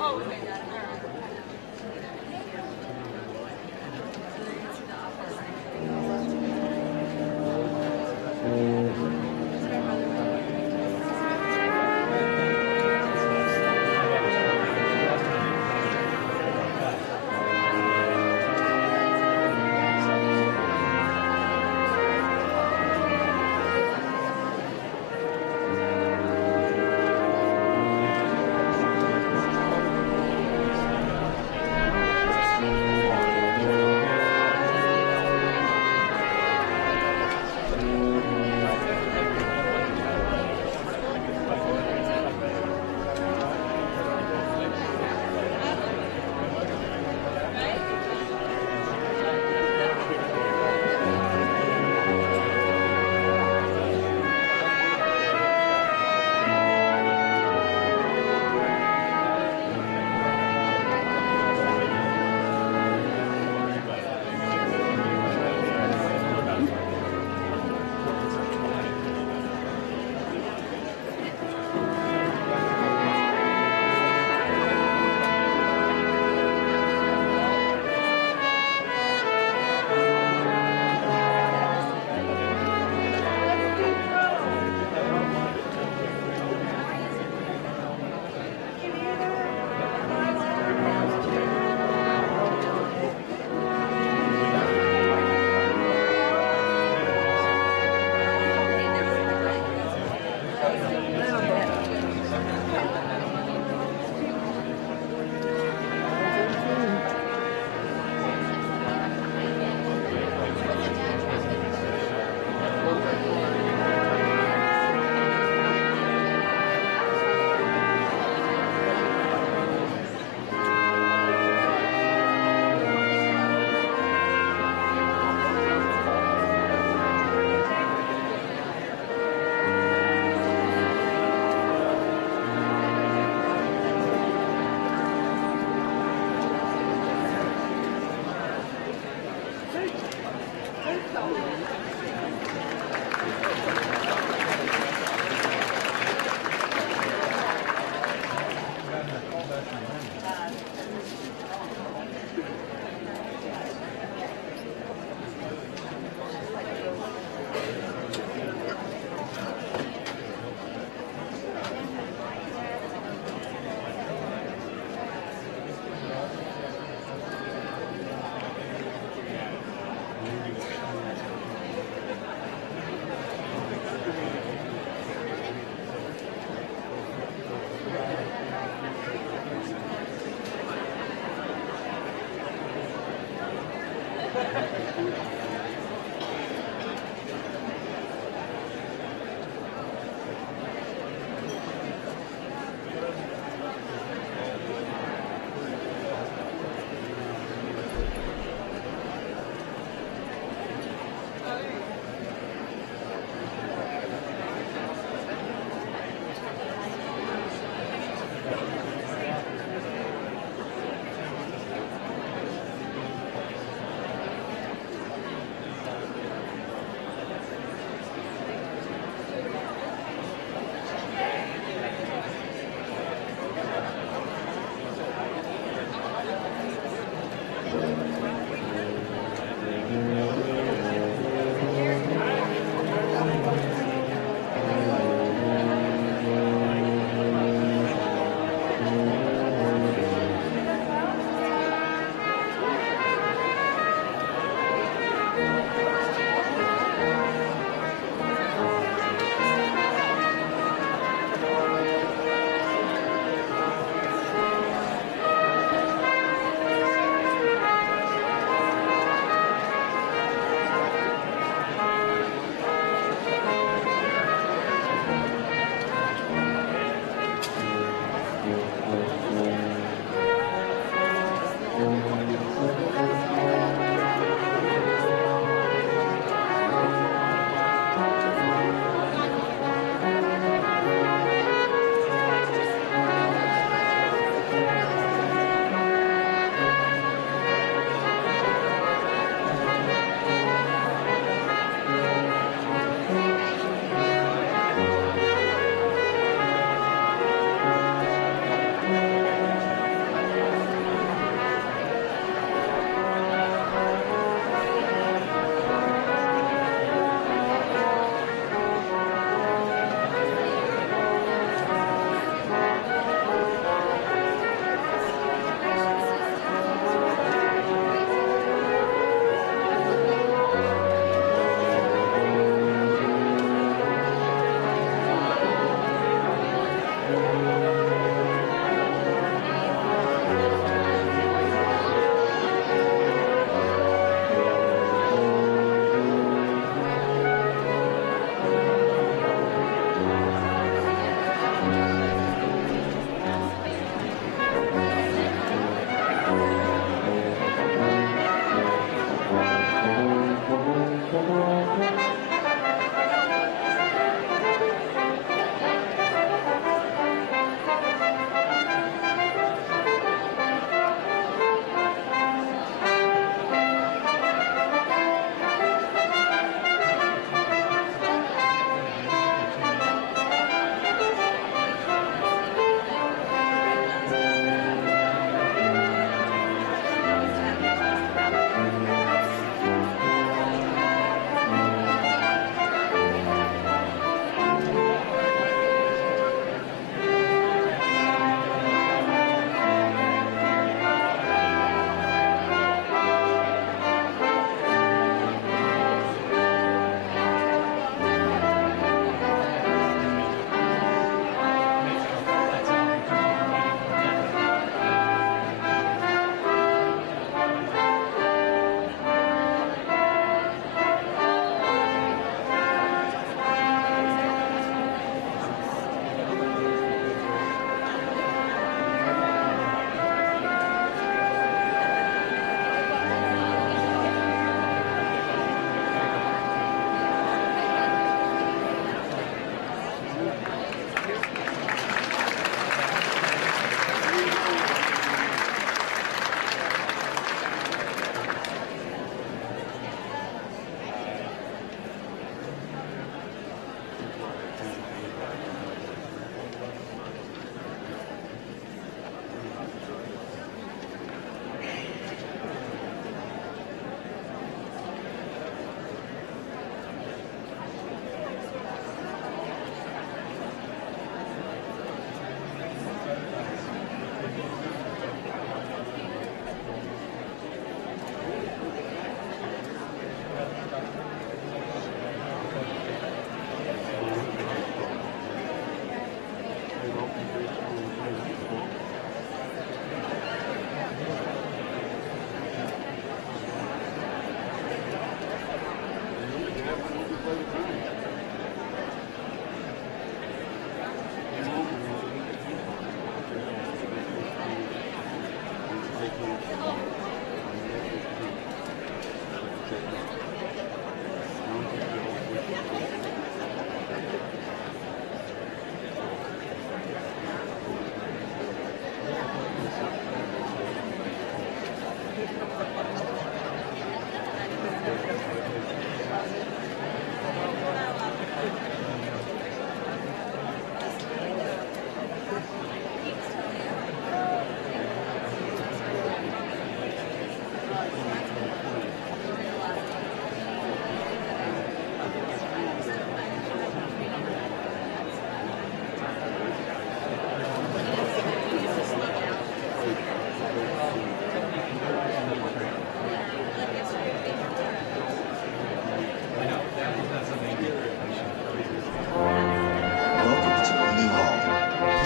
Oh, okay, got it. All right.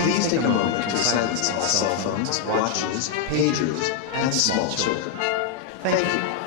Please take a moment to silence all cell phones, watches, pagers, and small children. Thank you.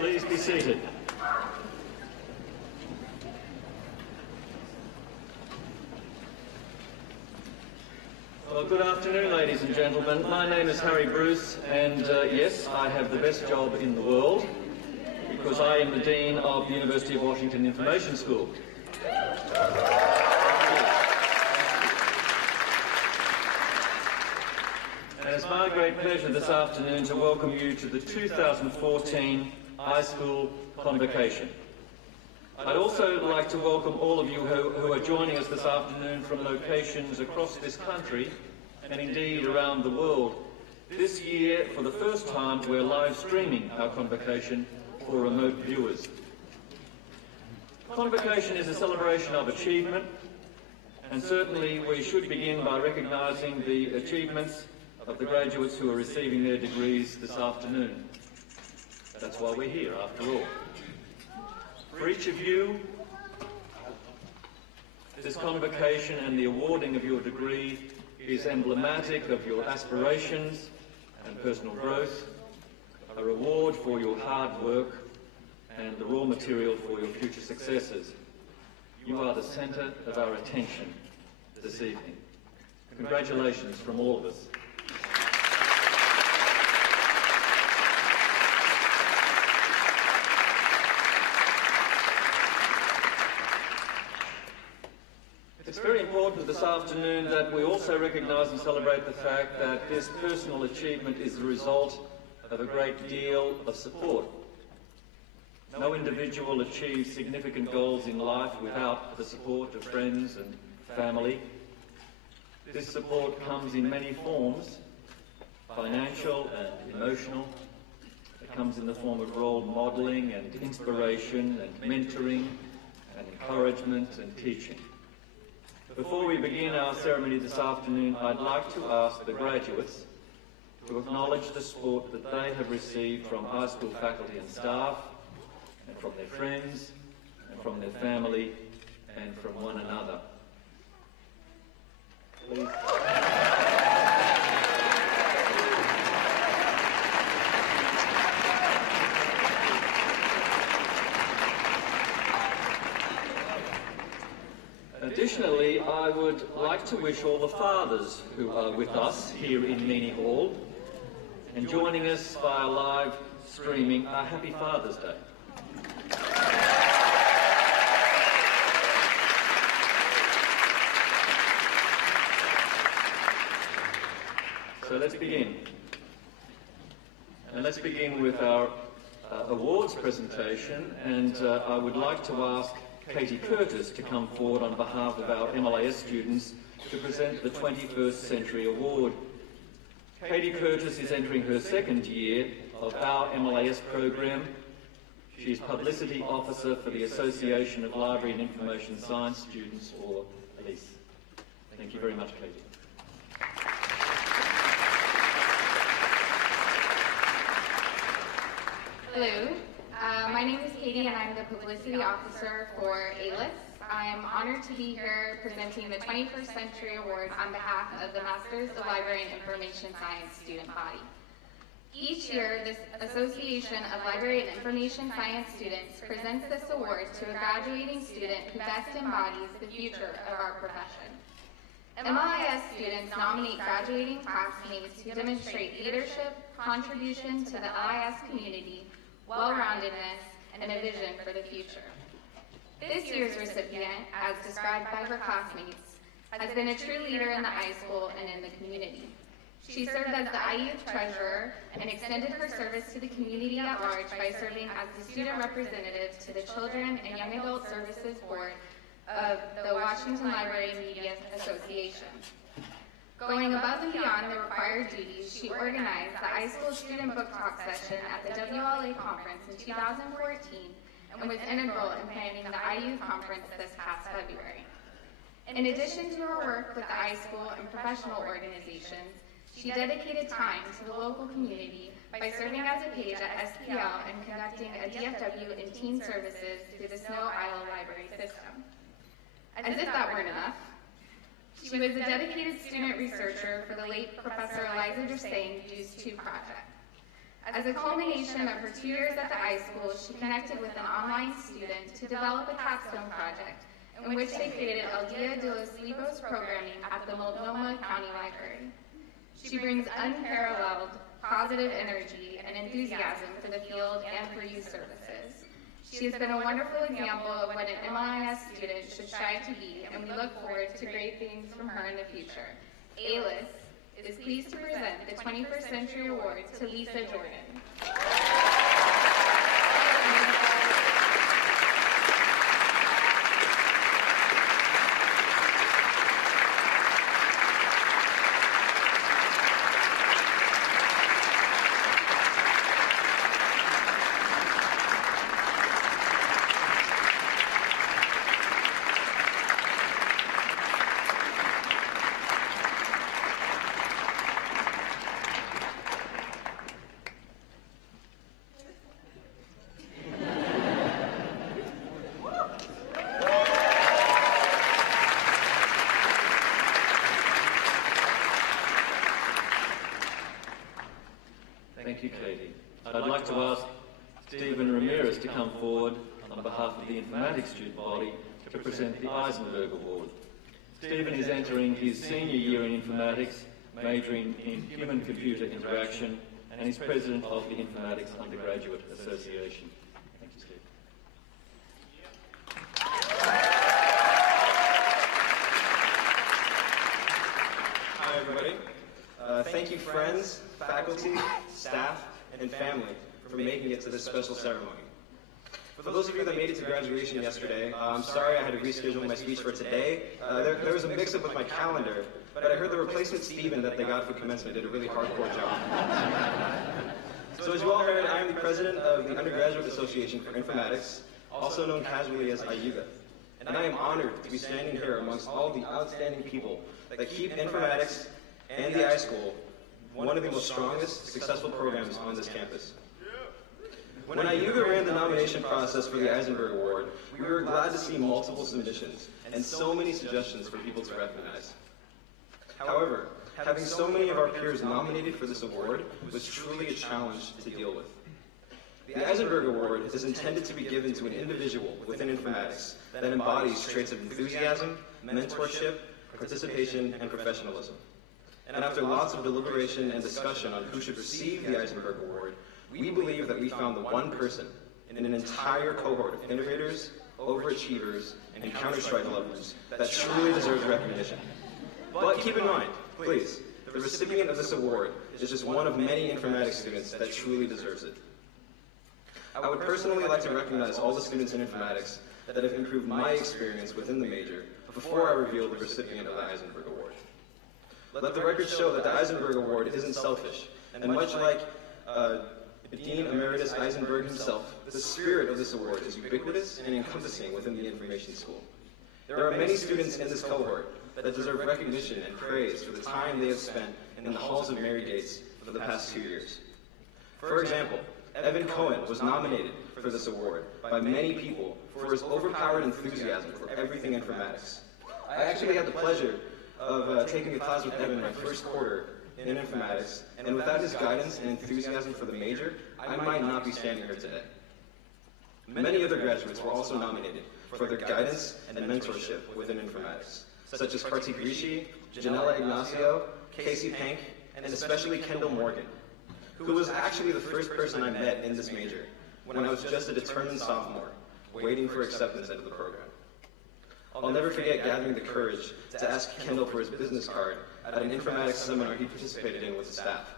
Please be seated. Well, good afternoon, ladies and gentlemen. My name is Harry Bruce, and yes, I have the best job in the world because I am the Dean of the University of Washington Information School. And it's my great pleasure this afternoon to welcome you to the 2014 iSchool Convocation. I'd also like to welcome all of you who are joining us this afternoon from locations across this country and indeed around the world. This year, for the first time, we're live streaming our Convocation for remote viewers. Convocation is a celebration of achievement, and certainly we should begin by recognising the achievements of the graduates who are receiving their degrees this afternoon. That's why we're here, after all. For each of you, this convocation and the awarding of your degree is emblematic of your aspirations and personal growth, a reward for your hard work and the raw material for your future successes. You are the centre of our attention this evening. Congratulations from all of us. It's very important this afternoon that we also recognise and celebrate the fact that this personal achievement is the result of a great deal of support. No individual achieves significant goals in life without the support of friends and family. This support comes in many forms, financial and emotional. It comes in the form of role modelling and inspiration and mentoring and encouragement and teaching. Before we begin our ceremony this afternoon, I'd like to ask the graduates to acknowledge the support that they have received from high school faculty and staff, and from their friends, and from their family, and from one another. Please. Additionally, I would like to wish all the fathers who are with us here in Meany Hall and joining us via live streaming a happy Father's Day. So let's begin. And let's begin with our awards presentation, and I would like to ask Katie Curtis to come forward on behalf of our MLIS students to present the 21st Century Award. Katie Curtis is entering her second year of our MLIS program. She is Publicity Officer for the Association of Library and Information Science Students, or ALIS. Thank you very much, Katie. Hello. My name is Katie and I'm the Publicity Officer for ALIS. I'm honored to be here presenting the 21st Century Award on behalf of the Masters of Library and Information Science student body. Each year, this Association of Library and Information Science students presents this award to a graduating student who best embodies the future of our profession. MLIS students nominate graduating classmates who demonstrate leadership, contribution to the LIS community, well-roundedness, and a vision for the future. This year's recipient, as described by her classmates, has been a true leader in the iSchool and in the community. She served as the iYouth Treasurer and extended her service to the community at large by serving as the student representative to the Children and Young Adult Services Board of the Washington Library Media Association. Going above and beyond the required duties, she organized the iSchool Student Book Talk session at the WLA Conference in 2014 and was integral in planning the iYouth Conference this past February. In addition to her work with the iSchool and professional organizations, she dedicated time to the local community by serving as a page at SPL and conducting a DFW in teen services through the Snow Isle Library system. As if that weren't enough, she was a dedicated student researcher for the late Professor Eliza Dursane Deuce 2 project. As a culmination of her 2 years at the iSchool, she connected with an online student to develop a capstone project in which they created El Dia de los Libros programming at the Multnomah County Library. She brings unparalleled positive energy and enthusiasm for the field and for youth services. She has been a wonderful example of what an MLIS student should strive to be, and we look forward to great things from her in the future. ALIS is pleased to present the 21st Century Award to Lisa Jordan. Thank you, Katie. I'd like to ask Stephen Ramirez to come forward on behalf of the Informatics student body to present the Eisenberg Award. Stephen is entering his senior year in Informatics, majoring in human-computer interaction, and is president of the Informatics Undergraduate Association. Thank you, Steve. Hi, everybody. Thank you, friends, faculty, staff, and family for making it to this special ceremony. For those of you that made it to graduation yesterday, I'm sorry I had to reschedule my speech for today. There was a mix-up with my calendar, but I heard the replacement Stephen that they got for commencement did a really hardcore job. So as you all heard, I am the president of the Undergraduate Association for Informatics, also known casually as IUWA. And I am honored to be standing here amongst all the outstanding people that keep informatics and the iSchool one of the most strongest, successful programs on this campus. When IUWA ran the nomination process for the Eisenberg Award, we were glad to see multiple submissions and so many suggestions for people to recognize. However, having so many of our peers nominated for this award was truly a challenge to deal with. The Eisenberg Award is intended to be given to an individual within informatics that embodies traits of enthusiasm, mentorship, participation, and professionalism. And after lots of deliberation and discussion on who should receive the Eisenberg Award, we believe that we found the one person in an entire cohort of innovators, overachievers, and Counter-Strike lovers that truly deserves recognition. But keep in mind, please, the recipient of this award is just one of many informatics students that truly deserves it. I would personally like to recognize all the students in informatics that have improved my experience within the major before I reveal the recipient of the Eisenberg Award. Let the record show that the Eisenberg Award isn't selfish, and much like Dean Emeritus Eisenberg himself, the spirit of this award is ubiquitous and encompassing within the information school. There are many students in this cohort that deserve recognition and praise for the time they have spent in the halls of Mary Gates for the past 2 years. For example, Evan Cohen was nominated for this award by many people for his overpowered enthusiasm for everything informatics. I actually had the pleasure of taking a class with Evan my first quarter in informatics, and without his guidance and enthusiasm for the major, I might not be standing here today. Many other graduates were also nominated for their guidance and mentorship within informatics, such as Kartik Rishi, Janella Ignacio, Casey Pank, and especially Kendall Morgan, who was actually the first person I met in this major when I was just a determined sophomore, waiting for acceptance into the program. I'll never forget gathering the courage to ask Kendall for his business card at an informatics seminar he participated in with the staff.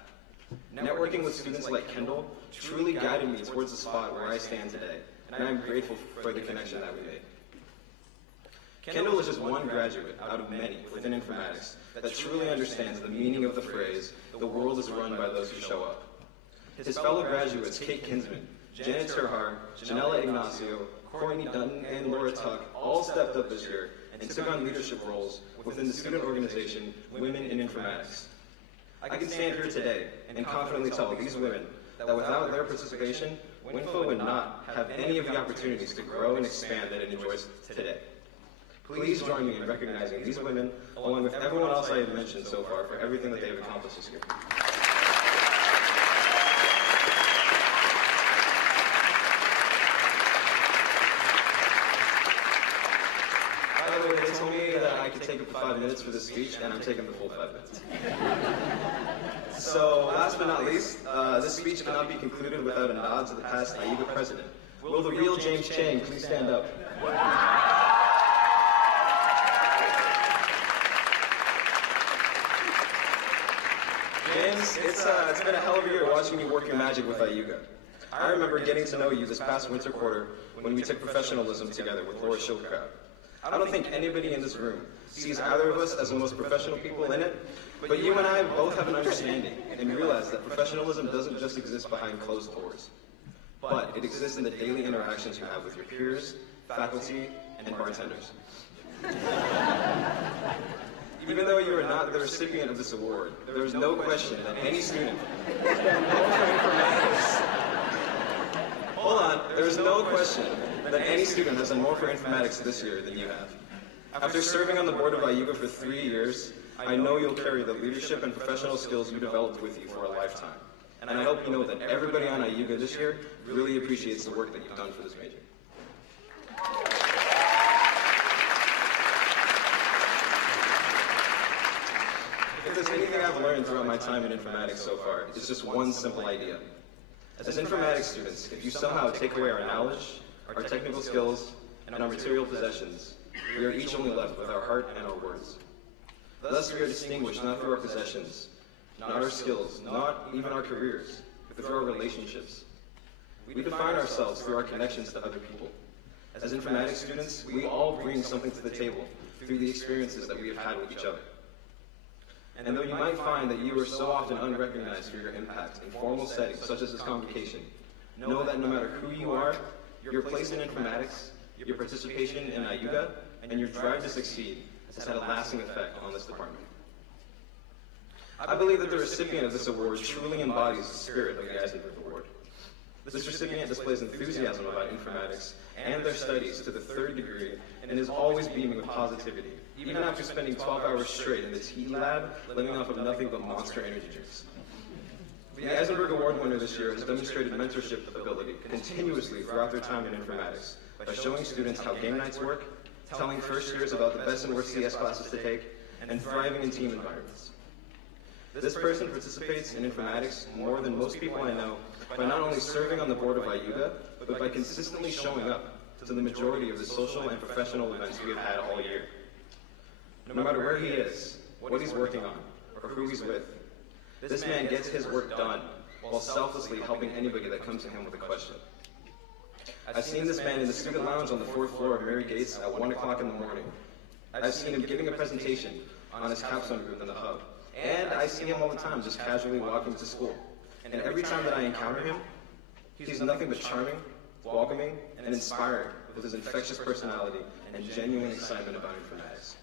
Networking with students like Kendall truly guided me towards the spot where I stand today, and I am grateful for the connection that we made. Kendall is just one graduate out of many within informatics that truly understands the meaning of the phrase, "The world is run by those who show up." His fellow graduates, Kate Kinsman, Janet Terhar, Janella Ignacio, Courtney Dutton, and Laura Tuck all stepped up this year and took on leadership roles within the student organization Women in Informatics. I can stand here today and confidently tell these women that without their participation, WINFO would not have any of the opportunities to grow and expand that it enjoys today. Please join me in recognizing these women, along with everyone else I have mentioned so far, for everything that they have accomplished this year. 5 minutes for this speech, and I'm taking the full 5 minutes. So, last but not least, this speech cannot be concluded without a nod to the past IUGA president. Will the real James Chang please stand up? James, it's been a hell of a year watching you work your magic with IUGA. I remember getting to know you this past winter quarter when we took professionalism together with Laura Schilkraut. I don't think anybody in this room sees either of us as the most professional people in it, but you and I both have an understanding and realize that professionalism doesn't just exist behind closed doors, but it exists in the daily interactions you have with your peers, faculty, and bartenders. Even though you are not the recipient of this award, there is no question that any student there's no question that any student has done more for informatics this year than you have. After serving on the board of IUGA for 3 years, I know you'll carry the leadership and professional skills you developed with you for a lifetime. And I hope you know that everybody on IUGA this year really appreciates the work that you've done for this major. If there's anything I've learned throughout my time in informatics so far, it's just one simple idea. As informatics students, if you somehow take away our knowledge, our technical skills, and our material possessions, we are each only left with our heart and our words. Thus, we are distinguished not through our possessions, not our skills, not even our careers, but through our relationships. We define ourselves through our connections to other people. As informatics students, we all bring something to the table through the experiences that we have had with each other. And though you might find that you are so often unrecognized for your impact in formal settings such as this convocation, know that no matter who you are, your place in informatics, your participation in IUGA, and your drive to succeed has had a lasting effect on this department. I believe that the recipient of this award truly embodies the spirit of the Eisenberg Award. This recipient displays enthusiasm about informatics and their studies to the 3rd degree and is always beaming with positivity, even after spending 12 hours straight in the TE lab, living off of nothing but Monster energy drinks. The Eisenberg Award winner this year has demonstrated mentorship ability continuously throughout their time in informatics by showing students how game nights work, telling first years about the best and worst CS classes to take, and thriving in team environments. This person participates in informatics more than most people I know by not only serving on the board of IUGA, but by consistently showing up to the majority of the social and professional events we have had all year. No matter where he is, what he's working on, or who he's with, this man gets his work done while selflessly helping anybody that comes to him with a question. I've seen this man in the student lounge on the 4th floor of Mary Gates at 1 o'clock in the morning. I've seen him giving a presentation on his capstone group in the hub. And I see him all the time just casually walking to school. And every time that I encounter him, he's nothing but charming, welcoming, and inspiring with his infectious personality and genuine excitement about informatics.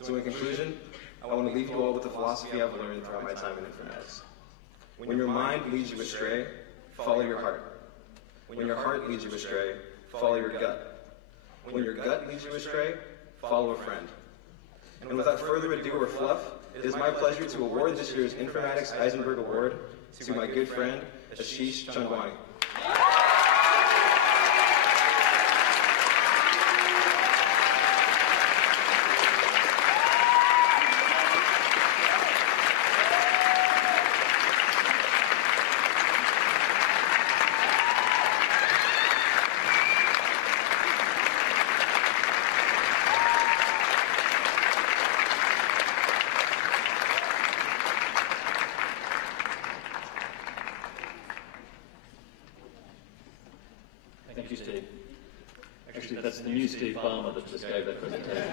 So in conclusion, I want to leave you all with the philosophy I've learned throughout my time in informatics. When your mind leads you astray, follow your heart. When your heart leads you astray, follow your gut. When your gut leads you astray, follow a friend. And without further ado or fluff, it is my pleasure to award this year's Informatics Eisenberg Award to my good friend, Ashish Chandwani. Thank you, Steve. Actually, that's the new Steve Farmer that just gave that presentation.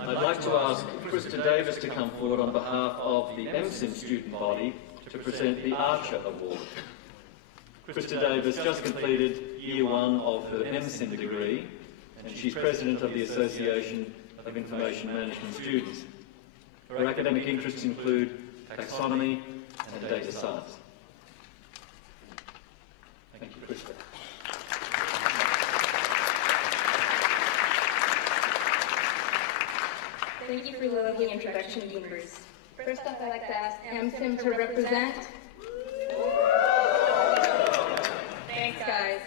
I'd like to ask Krista Davis to come forward on behalf of the MSIM student body to present the Archer Award. Krista Davis just completed Year 1 of her MSIM degree, and she's President of the Association of Information Management Students. Her academic interests include taxonomy and data science. Thank you, Krista. Thank you for the lovely introduction, Dean Bruce. First off, I'd like to ask MSIM to represent. Thanks, guys.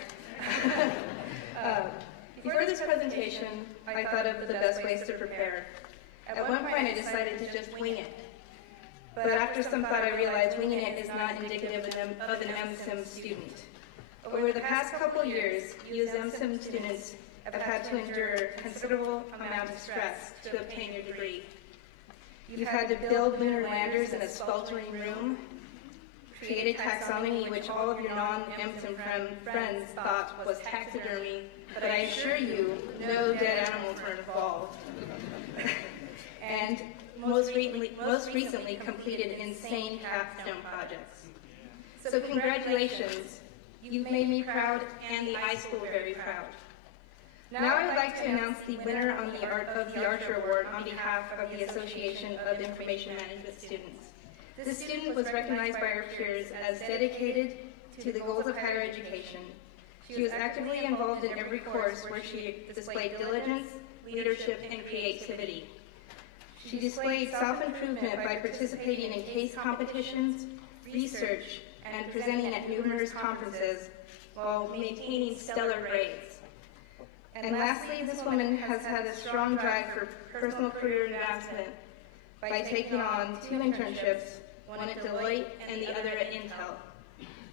Before this presentation, I thought of the best ways to prepare. At one point, I decided to just wing it. But after some thought, I realized winging it is not indicative of an MSIM student. Over the past couple years, you as MSIM students have had to endure a considerable amount of stress to obtain your degree. You've had to build lunar landers in a sweltering room, create a taxonomy which all of your non-MSIM friends thought was taxidermy, but I assure you, no dead animals were involved. And most recently completed insane capstone projects. So congratulations, you've made me proud and the iSchool very proud. Now I would like to announce the winner of the Archer Award on behalf of the Association of Information Management Students. This student was recognized by her peers as dedicated to the goals of higher education. She was actively involved in every course where she displayed diligence, leadership, and creativity. She displayed self-improvement by participating in case competitions, research, and presenting at numerous conferences while maintaining stellar grades. And lastly, this woman has had a strong drive for personal career advancement by taking on 2 internships, one at Deloitte and the other at Intel.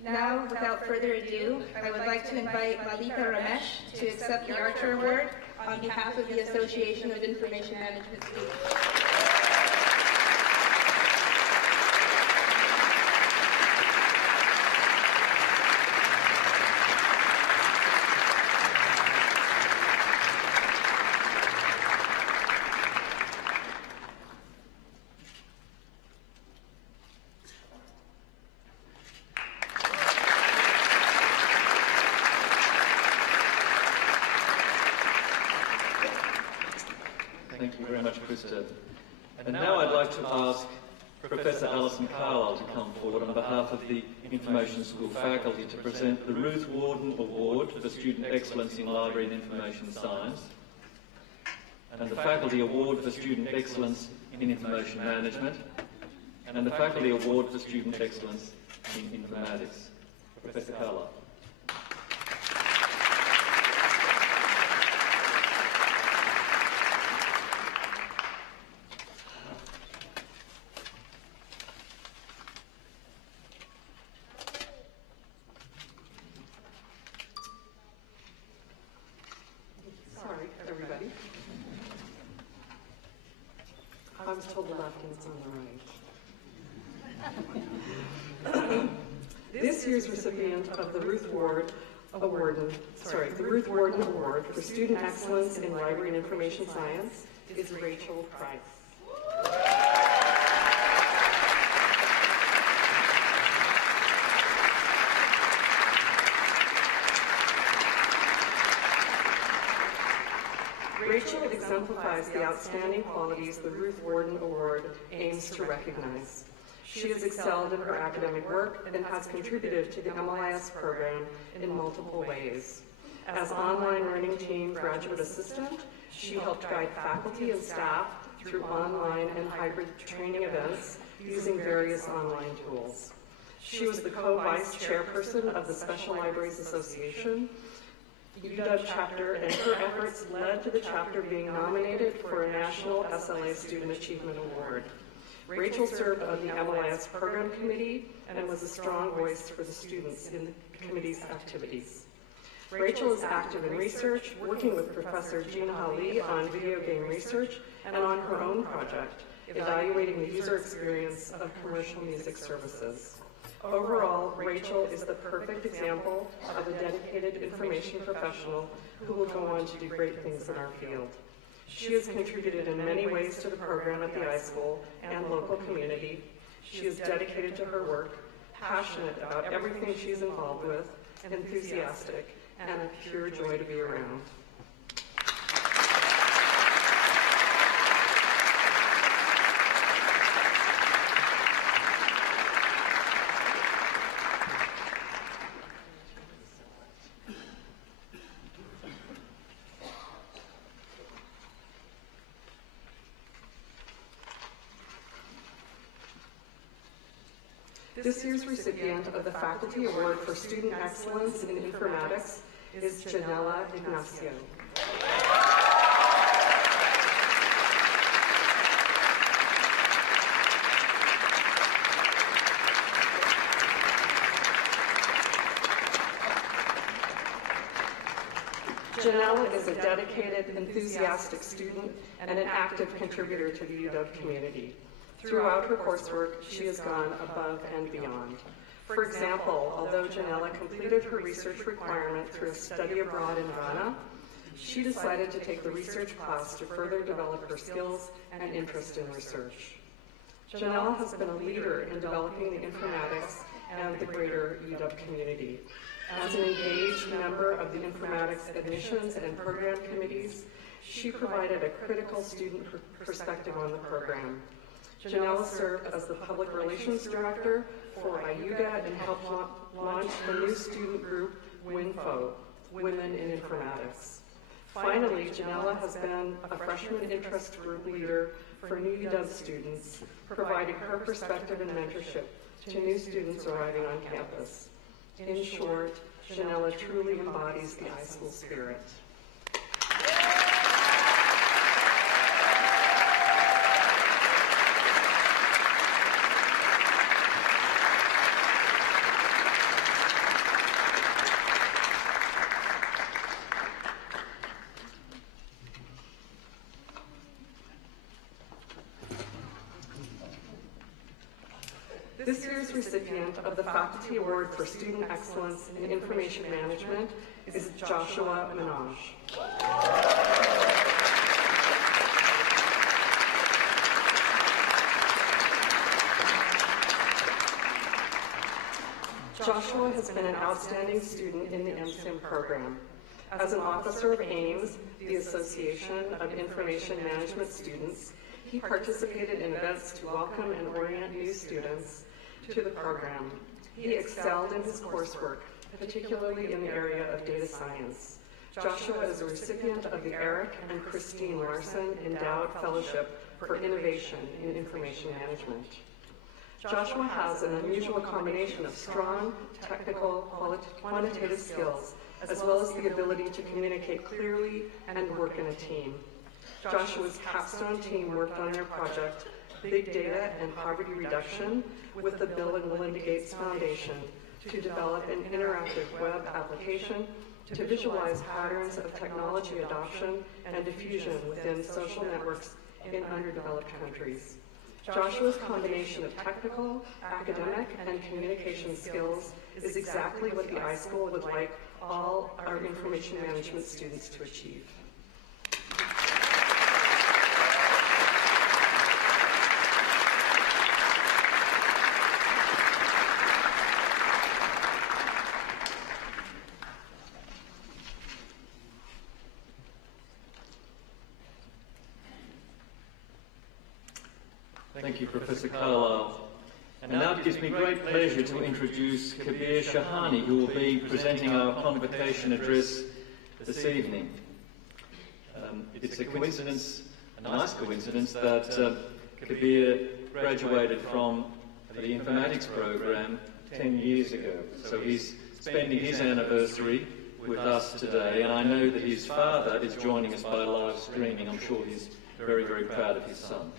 Now, without further ado, I would like to invite Lalita Ramesh to accept the Archer Award on behalf of the Association of Information Management Students. Thank you very much, Krista. And now I'd like to ask Professor Alison Carlisle to come forward on behalf of the Information School faculty to present the Ruth Warden Award for Student Excellence in Library and Information Science, and the Faculty Award for Student Excellence in Information Management, and the Faculty Award for Student Excellence in Informatics. Professor Carlisle. I was told the left and it's on the right. This year's recipient of the Ruth Warden Award for Student Excellence in Library and Information Science is Rachel Price. Rachel exemplifies the outstanding qualities the Ruth Warden Award aims to recognize. She has excelled in her academic work and has contributed to the MLIS program in multiple ways. As online learning team graduate assistant, she helped guide faculty and staff through online and hybrid training events using various online tools. She was the co-vice chairperson of the Special Libraries Association, UW chapter, and her efforts led to the chapter being nominated for a National SLA Student Achievement Award. Rachel served on the MLIS Program Committee and was a strong voice for the students in the committee's activities. Rachel is active in research, working with Professor Gina Hali on video game research and on her own project, evaluating the user experience of commercial music services. Overall, Rachel is the perfect example of a dedicated information professional who will go on to do great things in our field. She has contributed in many ways to the program at the iSchool and local community. She is dedicated to her work, passionate about everything she's involved with, enthusiastic, and a pure joy to be around. This year's recipient of the Faculty Award for Student Excellence in Informatics is Janella Ignacio. Janella is a dedicated, enthusiastic student and an active contributor to the UW community. Throughout her coursework, she has gone above and beyond. For example, although Janella completed her research requirement through a study abroad in Ghana, she decided to take the research class to further develop her skills and interest in research. Janella has been a leader in developing the informatics and the greater UW community. As an engaged member of the informatics admissions and program committees, she provided a critical student perspective on the program. Janella served as the public relations director for IUGA and helped launch the new student group WINFO, Women in Informatics. Finally, Janella has been a freshman interest group leader for new UW students, providing her perspective and mentorship to new students arriving on campus. In short, Janella truly embodies the iSchool spirit. This year's recipient of the Faculty Award for Student Excellence in Information Management is Joshua Minaj. Joshua has been an outstanding student in the MSIM program. As an officer of AIMS, the Association of Information Management Students, he participated in events to welcome and orient new students to the program. He excelled in his coursework, particularly in the area of data science. Joshua is a recipient of the Eric and Christine Larson Endowed Fellowship for Innovation in Information Management. Joshua has an unusual combination of strong technical, quantitative skills, as well as the ability to communicate clearly and work in a team. Joshua's capstone team worked on their project, Big Data and Poverty Reduction, with the Bill and Melinda Gates Foundation to develop an interactive web application to visualize patterns of technology adoption and diffusion within social networks in underdeveloped countries. Joshua's combination of technical, academic, and communication skills is exactly what the iSchool would like all our information management students to achieve. Thank you, Professor Carlisle. And now it gives me great pleasure to introduce Kabir Shahani, who will be presenting our Convocation address this evening. It's a coincidence, a nice coincidence, that Kabir graduated from the Informatics program 10 years ago. So he's spending his anniversary with us today, and I know that his father is joining us by live streaming. I'm sure he's very, very proud of his son.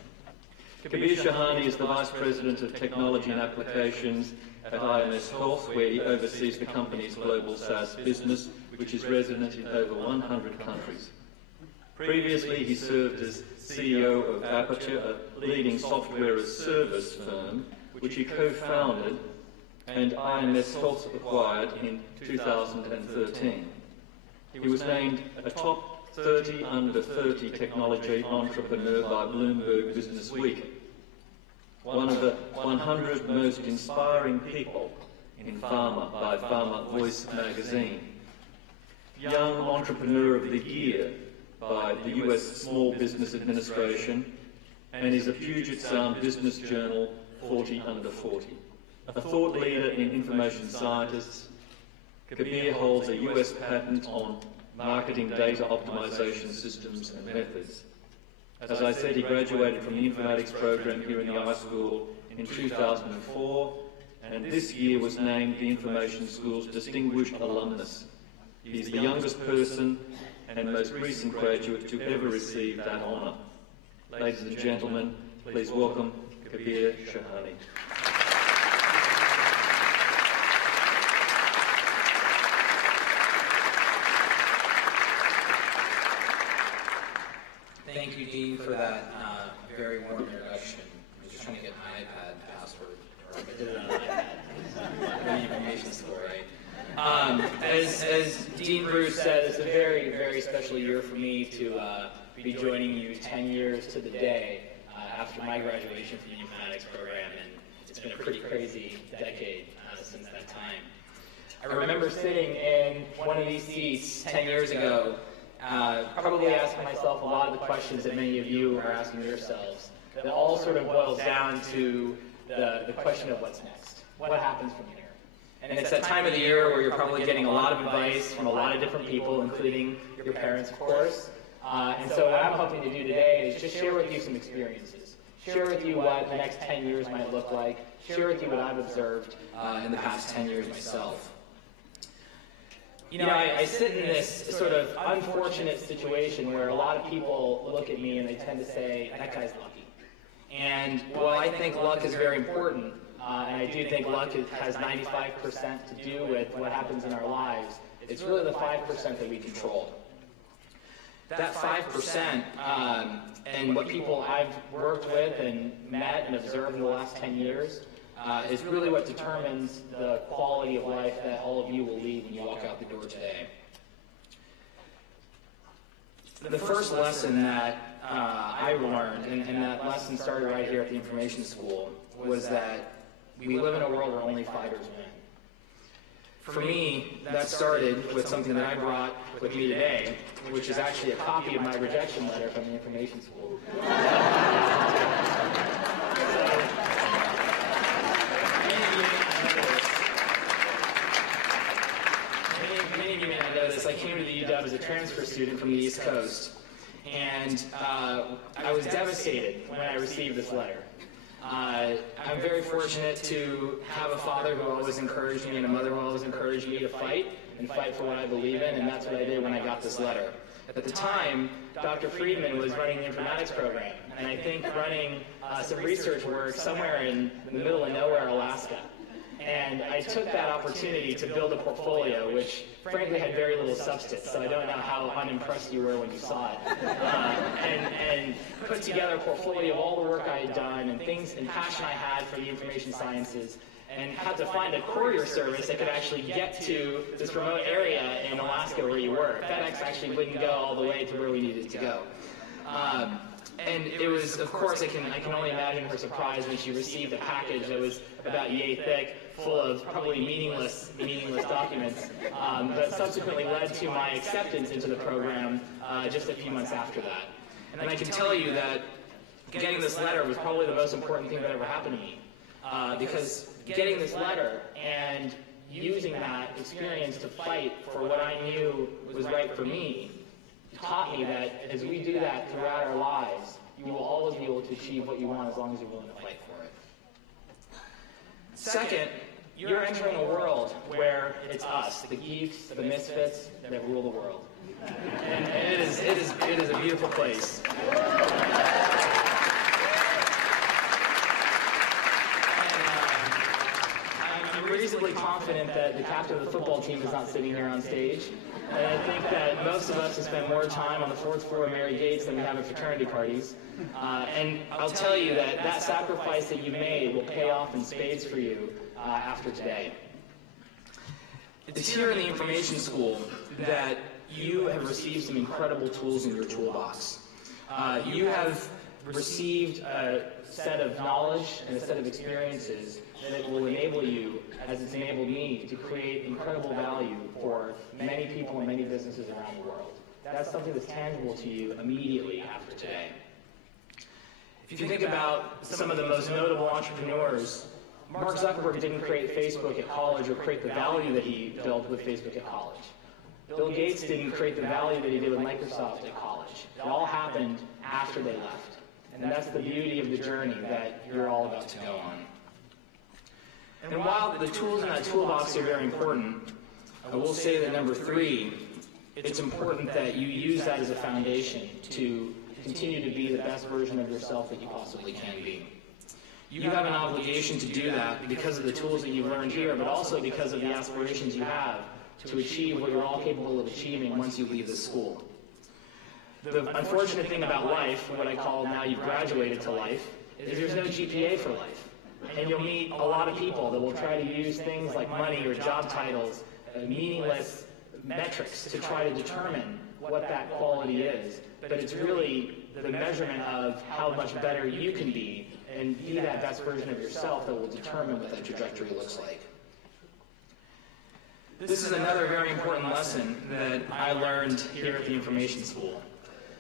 Kabir Shahani is the Vice President of Technology and Applications at IMS Health, where he oversees the company's global SaaS business, which is resident in over 100 countries. Previously, he served as CEO of Aperture, a leading software as service firm, which he co-founded and IMS Health acquired in 2013. He was named a top 30 under 30 technology entrepreneur by Bloomberg Business Week, one of the 100 most inspiring people in pharma by Pharma Voice magazine, Young Entrepreneur of the Year by the US Small Business Administration, and is a Puget Sound Business Journal 40 under 40. A thought leader in information scientists, Kabir holds a US patent on marketing data optimization systems and methods. As I said, he graduated from the informatics program here in the iSchool in 2004, and this year was named the Information School's Distinguished Alumnus. He's the youngest person and most recent graduate to ever receive that honour. Ladies and gentlemen, please welcome Kabir Shahani. As Dean Bruce said, it's a very, very special year for me to be joining you 10 years to the day after my graduation from the Informatics program, and it's been a pretty crazy decade since that time. I remember sitting in one of these seats 10 years ago, probably asking myself a lot of the questions that many of you are asking yourselves. That all sort of boils down to the question of what's next. What happens from here? And it's that time of the year where you're probably getting a lot of advice from a lot of different people, including your parents, of course. And so what I'm hoping to do today is just share with you some experiences. Share with you what the next 10 years might look like. Share with you what I've observed in the past 10 years myself. You know, I sit in this sort of unfortunate situation where a lot of people look at me and they tend to say, that guy's lucky. And while I think luck is very important, and I do think luck has 95% to do with what happens in our lives, it's really the 5% that we control. That 5% and what people I've worked with and met and observed in the last 10 years is really what determines the quality of life that all of you will lead when you walk out the door today. The first lesson that I learned, and that lesson started right here at the Information School, was that we live in a world where only fighters win. For me, that started with something that I brought with me today, which is actually a copy of my rejection letter from the Information School. Many of you may not know this. I came to the UW as a transfer student from the East Coast, and I was devastated when I received this letter. I'm very fortunate to have a father who always encouraged me and a mother who always encouraged me to fight and fight for what I believe in, and that's what I did when I got this letter. At the time, Dr. Friedman was running the informatics program, and I think running some research work somewhere in the middle of nowhere, Alaska. And I took that opportunity to build a portfolio, which frankly had very little substance, so I don't know how unimpressed you were when you saw it. And put together a portfolio of all the work I had done and things and passion I had for the information sciences, and had to find a courier service that could actually get to this remote area in Alaska where you were. FedEx actually wouldn't go all the way to where we needed to go. And it was, of course, I can only imagine her surprise when she received a package that was about yay thick, full of probably meaningless documents, but subsequently led to my acceptance into the program just a few months after that. And I can tell you that getting this letter was probably the most important thing that ever happened to me, because getting this letter and using that experience to fight for what I knew was right for me taught me that as we do that throughout our lives, you will always be able to achieve what you want as long as you're willing to fight for it. Second, you're entering a world where it's us, the geeks, the misfits, that rule the world. And it is a beautiful place. I'm reasonably confident that the captain of the football team is not sitting here on stage. And I think that most of us have spent more time on the 4th floor of Mary Gates than we have at fraternity parties. And I'll tell you that sacrifice that you made will pay off in spades for you after today. It's here in the Information School that you have received some incredible tools in your toolbox. You have received a set of knowledge and a set of experiences that will enable you, as it's enabled me, to create incredible value for many people and many businesses around the world. That's something that's tangible to you immediately after today. If you think about some of the most notable entrepreneurs, Mark Zuckerberg didn't create Facebook at college or create the value that he built with Facebook at college. Bill Gates didn't create the value that he did with Microsoft at college. It all happened after they left. And that's the beauty of the journey that you're all about to go on. And while the tools in that toolbox are very important, I will say that number 3, it's important that you use that as a foundation to continue to be the best version of yourself that you possibly can be. You have an obligation to do that because of the tools that you've learned here, but also because of the aspirations you have to achieve what you're all capable of achieving once you leave this school. The unfortunate thing about life, what I call now you've graduated to life, is there's no GPA for life. And you'll meet a lot of people that will try to use things like money or job titles meaningless metrics to try to determine what that quality is, but it's really the measurement of how much better you can be and be that best version of yourself that will determine what that trajectory looks like. This is another very important lesson that I learned here at the Information School.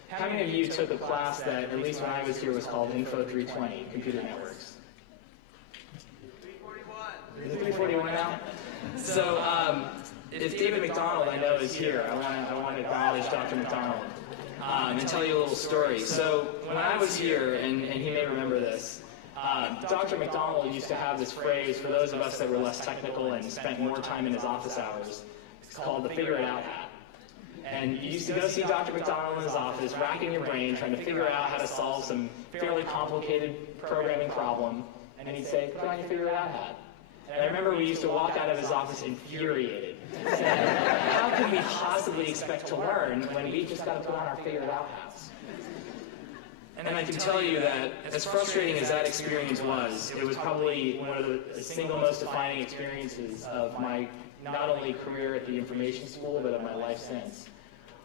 How many of you took a class that, at least when I was here, was called Info 320, Computer Networks? 341. Is it 341 now? So if David McDonald, I know, is here, I want to acknowledge Dr. McDonald and tell you a little story. So when I was here, and he may remember this, Dr. McDonald used to have this phrase for those of us that were less technical and spent more time in his office hours. It's called the figure it out hat. And you used to go see Dr. McDonald in his office, racking your brain, trying to figure out how to solve some fairly complicated programming problem, and he'd say, put on your figure it out hat. And I remember we used to walk out of his office infuriated, saying, how can we possibly expect to learn when we just got to put on our figure it out hats? And I can tell you that, as frustrating as that experience was, it was probably one of the single most defining experiences of my not only career at the Information School, but of my life since.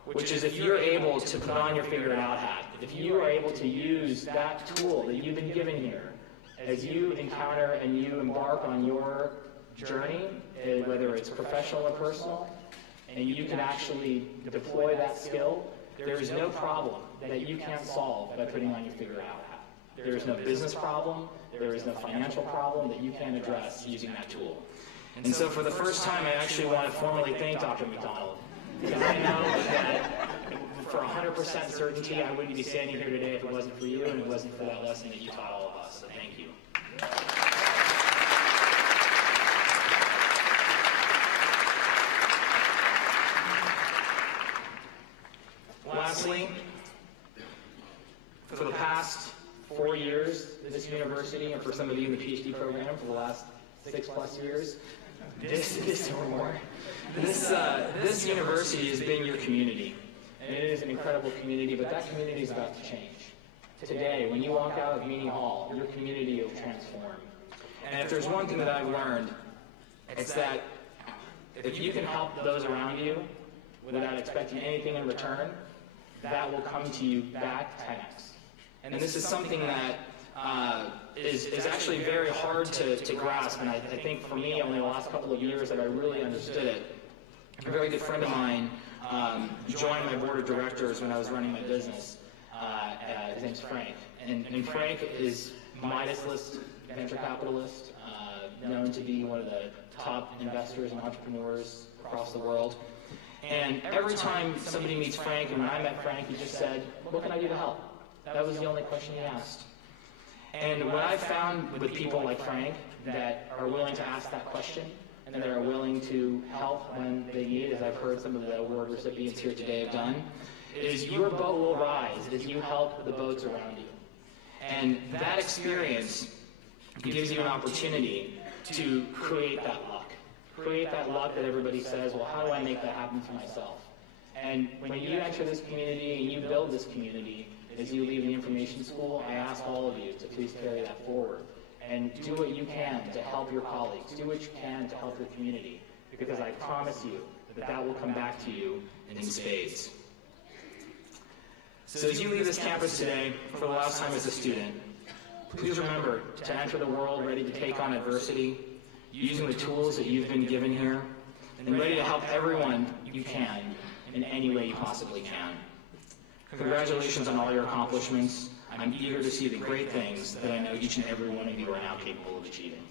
Which is, if you're able to put on your figure it out hat, if you are able to use that tool that you've been given here, as you encounter and you embark on your journey, whether it's professional or personal, and you can actually deploy that skill, there is no problem that you can't solve by putting on your figure it out hat. There is no business problem, there is no financial problem that you can't address using that tool. And so for the first time, I actually want to formally thank Dr. McDonald, because I know that for 100% certainty, I wouldn't be standing here today if it wasn't for you and it wasn't for that lesson that you taught all of us. So thank you. Lastly, for the past 4 years, this university, and for some of you in the PhD program for the last 6+ years, this university has been your community. And it is an incredible community, but that community is about to change. Today, when you walk out of Meany Hall, your community will transform. And if there's one thing that I've learned, it's that if you can help those around you without expecting anything in return, that will come to you back 10x. And this is something that is actually very hard to grasp, and I think for me, only the last couple of years that I really understood it. A very good friend of mine joined my board of directors when I was running my business. His name's Frank, and Frank is Midas List venture capitalist, known to be one of the top investors and entrepreneurs across the world. And every time somebody meets Frank, and when I met Frank, he just said, what can I do to help? That was the only question he asked. And what I've found with people like Frank that are willing to ask that question and that are willing to help when they need, as I've heard some of the award recipients here today have done, is your boat will rise as you help the boats around you. And that experience gives you an opportunity to create that luck. Create that luck that everybody says, well, how do I make that happen for myself? And when you enter this community and you build this community, as you leave the Information School, I ask all of you to please carry that forward. And do what you can to help your colleagues. Do what you can to help your community. Because I promise you that that will come back to you in spades. So as you leave this campus today, for the last time as a student, please remember to enter the world ready to take on adversity, using the tools that you've been given here, and ready to help everyone you can in any way you possibly can. Congratulations on all your accomplishments. I'm eager to see the great things that I know each and every one of you are now capable of achieving.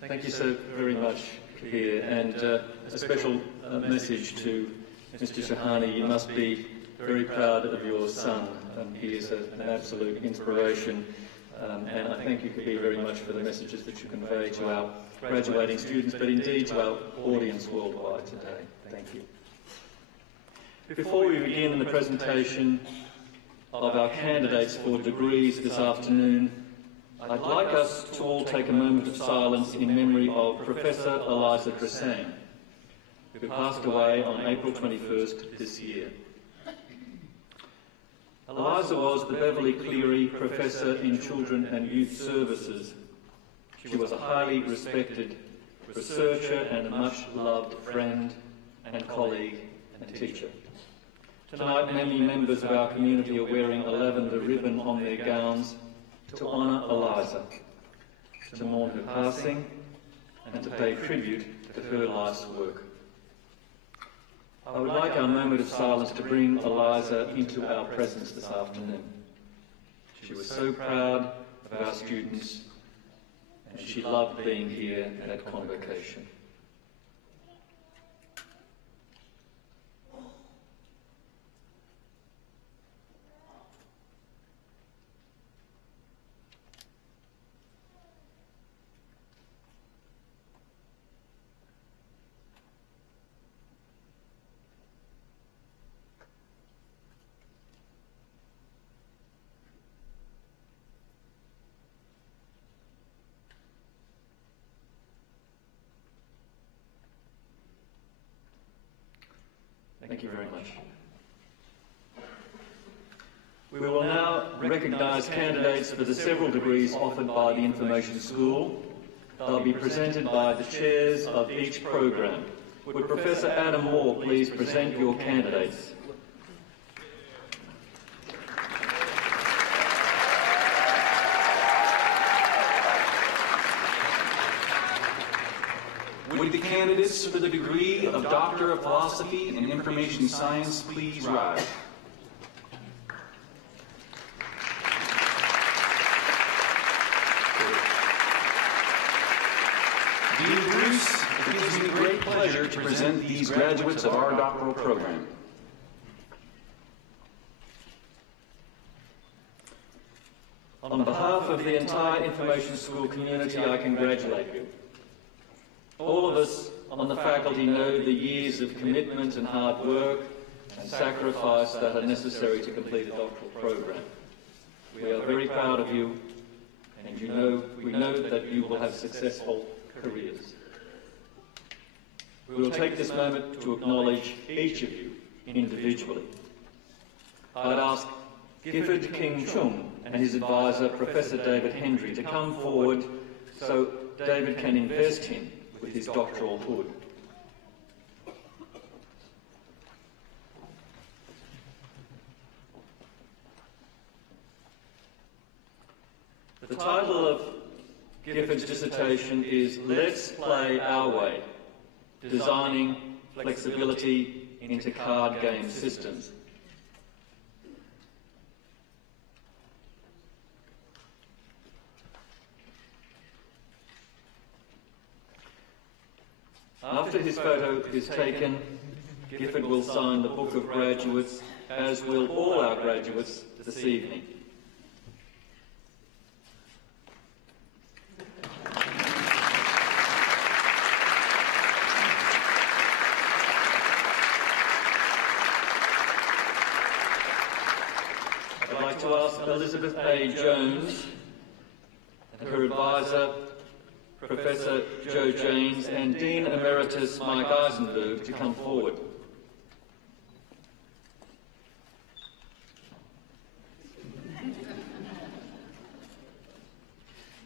Thank you so very much, Kia, and a special message to Mr. Shahani. You must be very proud of your son. He is an absolute inspiration, and I thank you, Kia, very much for the messages that you convey to our graduating students, but indeed to our audience worldwide today. Thank you. Before we begin the presentation of our candidates for degrees this afternoon, I'd like us to all take a moment of silence in memory of Professor Eliza Dressane, who passed away on April 21st this year. Eliza was the Beverly Cleary Professor in Children and Youth Services. She was a highly respected researcher and a much-loved friend and colleague and teacher. Tonight, many members of our community are wearing a lavender ribbon on their gowns to honour Eliza, to mourn her passing, and to pay tribute to her life's work. I would like our moment of silence to bring Eliza into our presence this afternoon. She was so proud of our students, and she loved being here at Convocation. Thank you very much. We will now recognise candidates for the several degrees offered by the Information School. They'll be presented by the chairs of each program. Would Professor Adam Moore please present your candidates? Would the candidates for the degree of Doctor of Philosophy in Information Science please rise? Dean Bruce, it gives me great pleasure to present these graduates of our doctoral program. On behalf of the entire Information School community, I congratulate you. All of us on the faculty know the years of commitment and hard work and sacrifice that are necessary to complete a doctoral program. We are very proud of you, and we know that you will have successful careers. We will take this moment to acknowledge each of you individually. I'd ask Gifford King Chung and his advisor, Professor David Hendry, to come forward so David can invest him with his doctoral hood. The title of Gifford's dissertation is Let's Play Our Way, Designing Flexibility into Card Game Systems. After his photo is taken, Gifford will sign the Book of Graduates, as will all our graduates this evening. I'd like to ask Elizabeth A. Jones and her advisor, Professor Joe James, and Dean Emeritus Mike Eisenberg to come forward.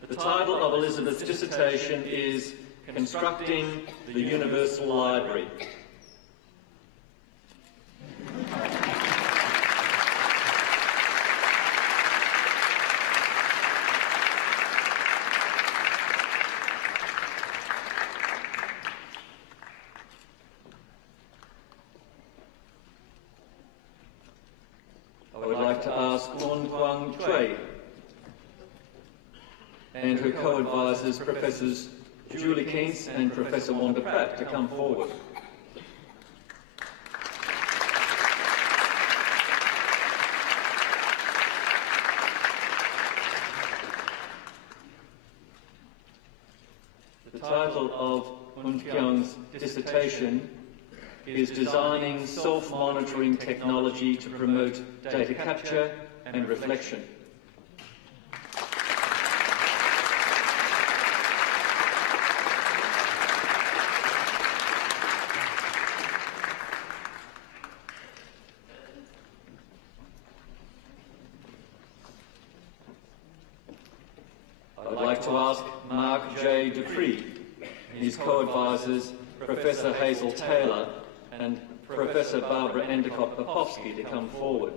The title of Elizabeth's dissertation is Constructing the Universal Library. And her co-advisors, Professors Julie Keens and Professor Wanda Pratt, to come forward. The title of Hun Kyung's dissertation is Designing Self-Monitoring Technology to Promote Data Capture and Reflection. Tree, and his co-advisors, Professor Hazel Taylor and Professor Barbara Endicott-Popovsky, to come forward.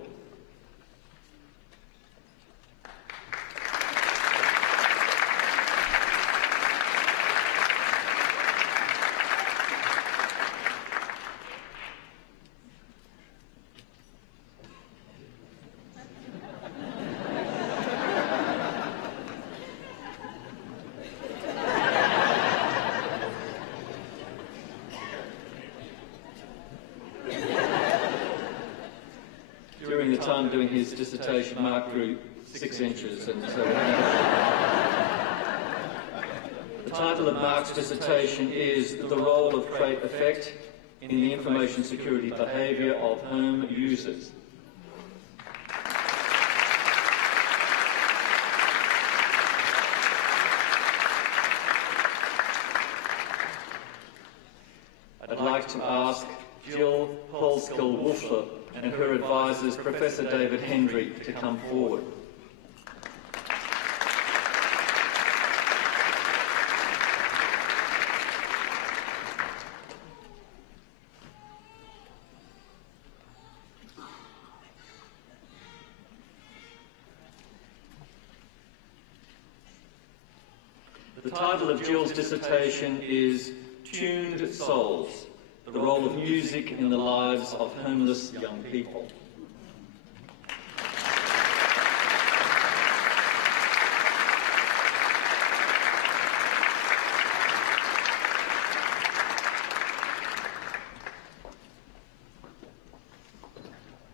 During the time doing his dissertation, Mark grew 6 inches, and so the title of Mark's dissertation is "The Role of Trait Effect in the Information Security Behaviour of Home Users." I'd like to ask Jill Polskill-Wolfler and her advisors, Professor David Hendry, to come forward. The title of Jill's dissertation is "Tuned Souls: The Role of Music in the Lives of Homeless Young People."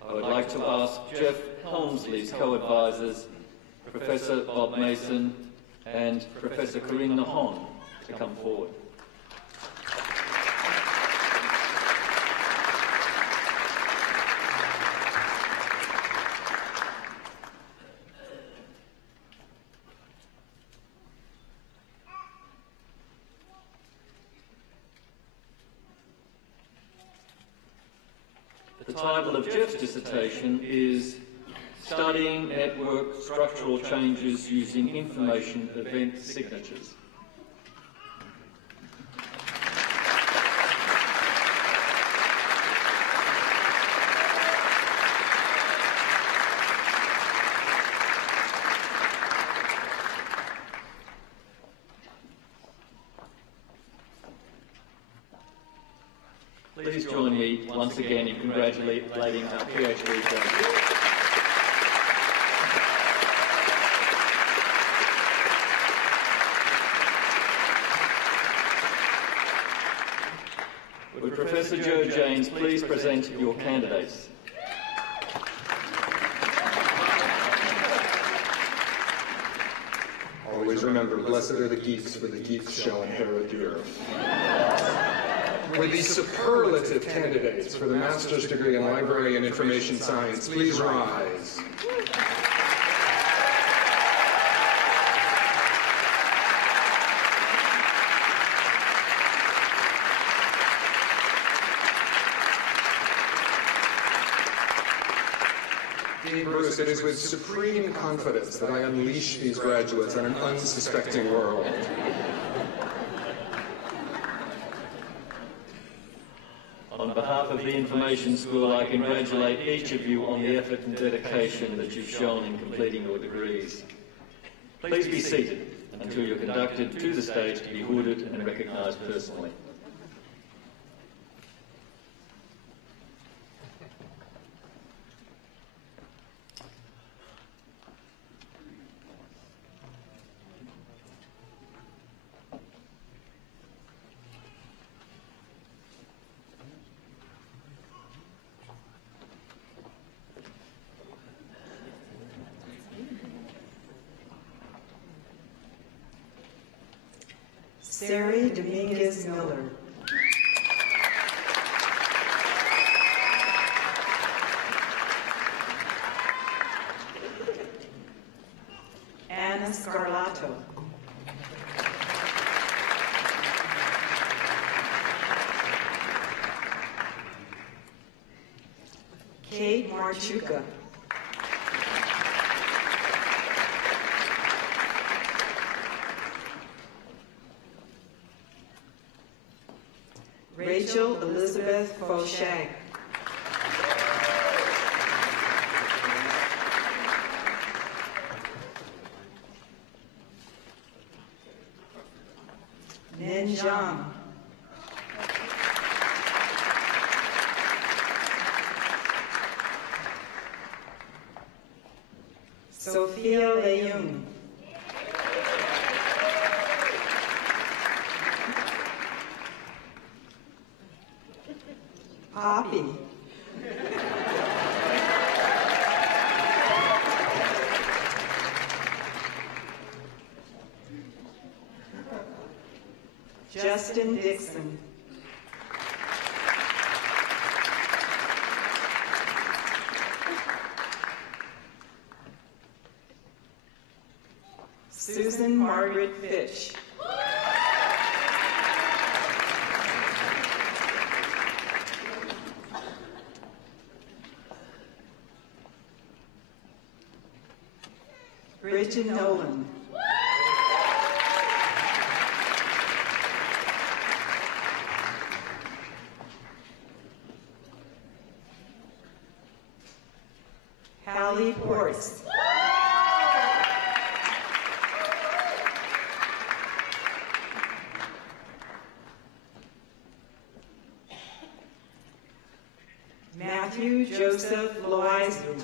I would like to ask Jeff Helmsley's co-advisors, Professor Bob Mason and Professor Corinne Nahon, to come forward. The title of Jeff's dissertation is "Studying Network Structural Changes Using Information Event Signatures." Please join me once again in congratulating our PhD graduates. Would Professor Joe James please present your candidates? Always remember, blessed are the geeks, for the geeks shall inherit the earth. With these superlative candidates for the master's degree in library and information science, please rise. Dean Bruce, it is with supreme confidence that I unleash these graduates on an unsuspecting world. On behalf of the Information School, I congratulate each of you on the effort and dedication that you've shown in completing your degrees. Please be seated until you're conducted to the stage to be hooded and recognised personally. Sari Dominguez Miller. Anna Scarlato. Kate Marchuka. Rachel Elizabeth Fauchag. Nin Zhang. Sophia Leung. Poppy. Justin Dixon. Susan Margaret Fitch. Bridget Nolan. Hallie Porce. Matthew Joseph Loiseau.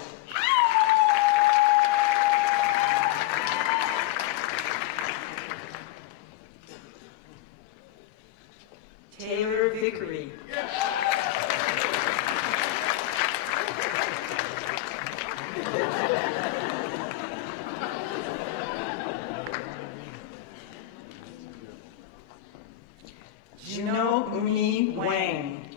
Taylor Vickery. Juno Uni Wang.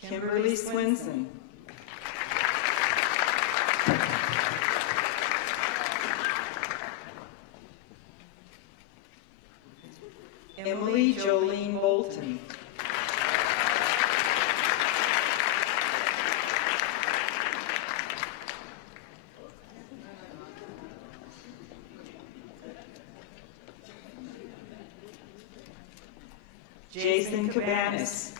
Kimberly Swinson. Emily Jolene Bolton. Jason Cabanas.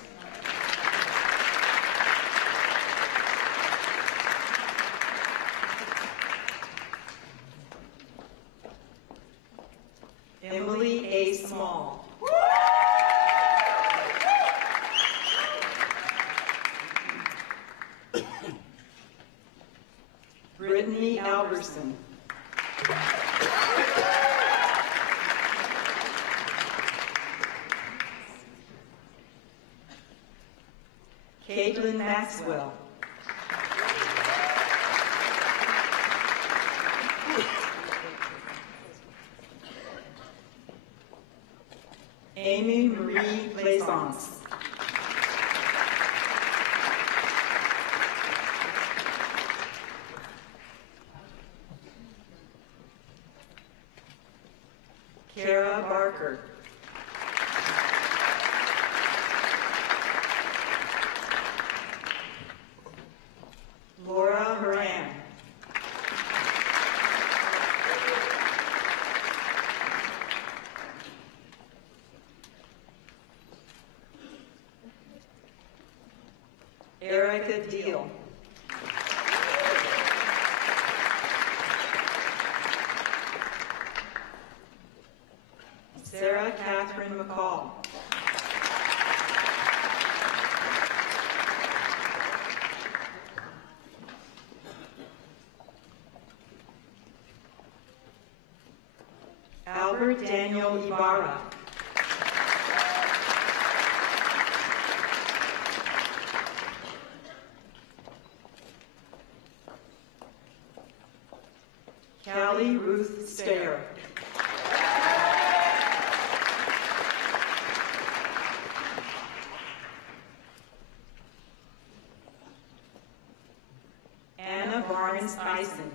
Emily A. Small. Brittany Alberson. Caitlin Maxwell. Amy Marie Plaisance. Kara Barker. Laura Horan. Erica Deal. Sarah Catherine McCall. Albert Daniel Ibarra. Callie Ruth Stair. Anna Barnes Eisen.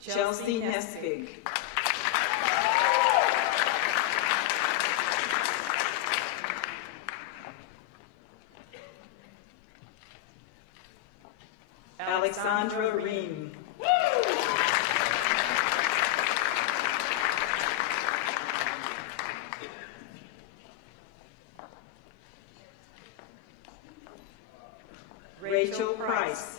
Chelsea Nesvig. Alexandra Ream. Rachel Price.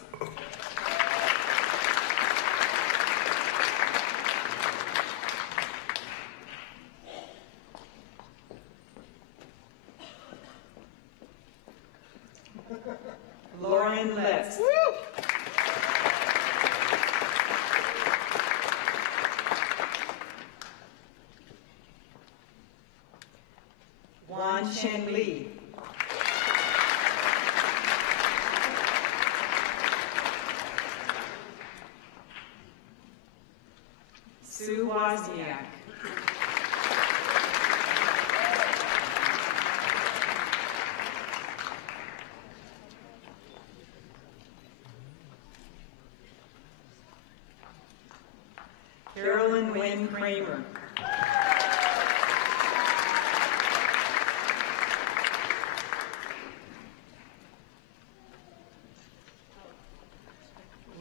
Lauren Letts. Wan Chen Lee. Sue Wozniak. Carolyn Wynn Kramer.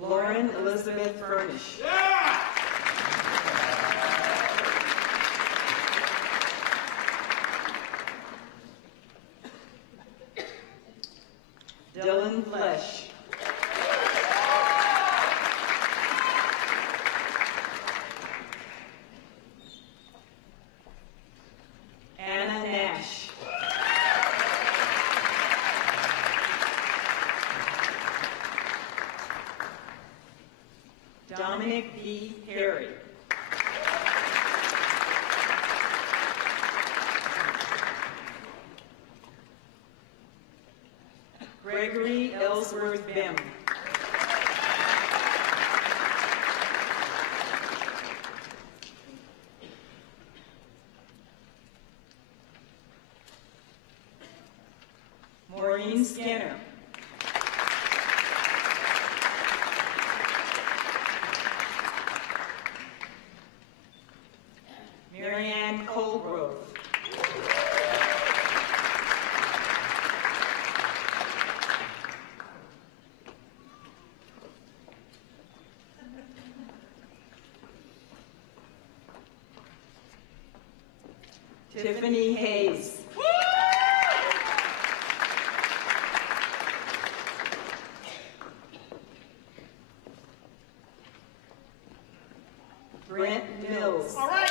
Lauren Elizabeth Furnish. Dylan Flesh. Anna Nash. Dominic B. Harry. Gregory Ellsworth Bim. Maureen Skinner. Marianne Colgrove. Tiffany Hayes. Brent Mills. All right.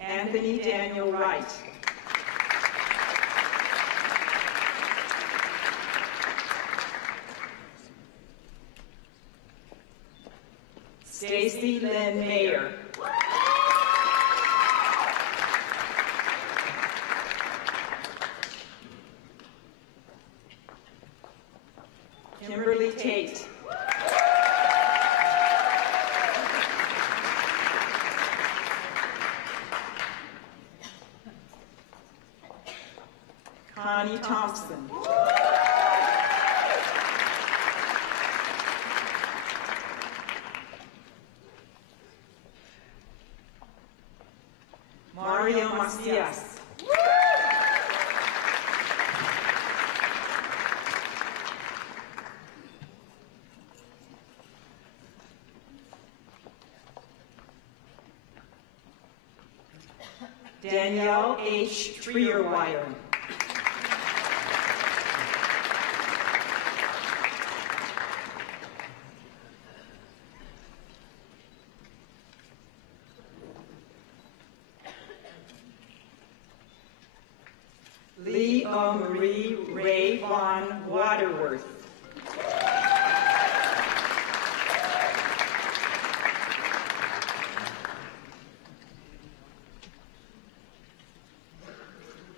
Anthony Daniel Wright. Stacy Lynn Mayer. Kimberly Tate. Connie Thompson. Mario Macias. Danielle H. Trierwire. Lee O. Marie Ray Vaughn Waterworth.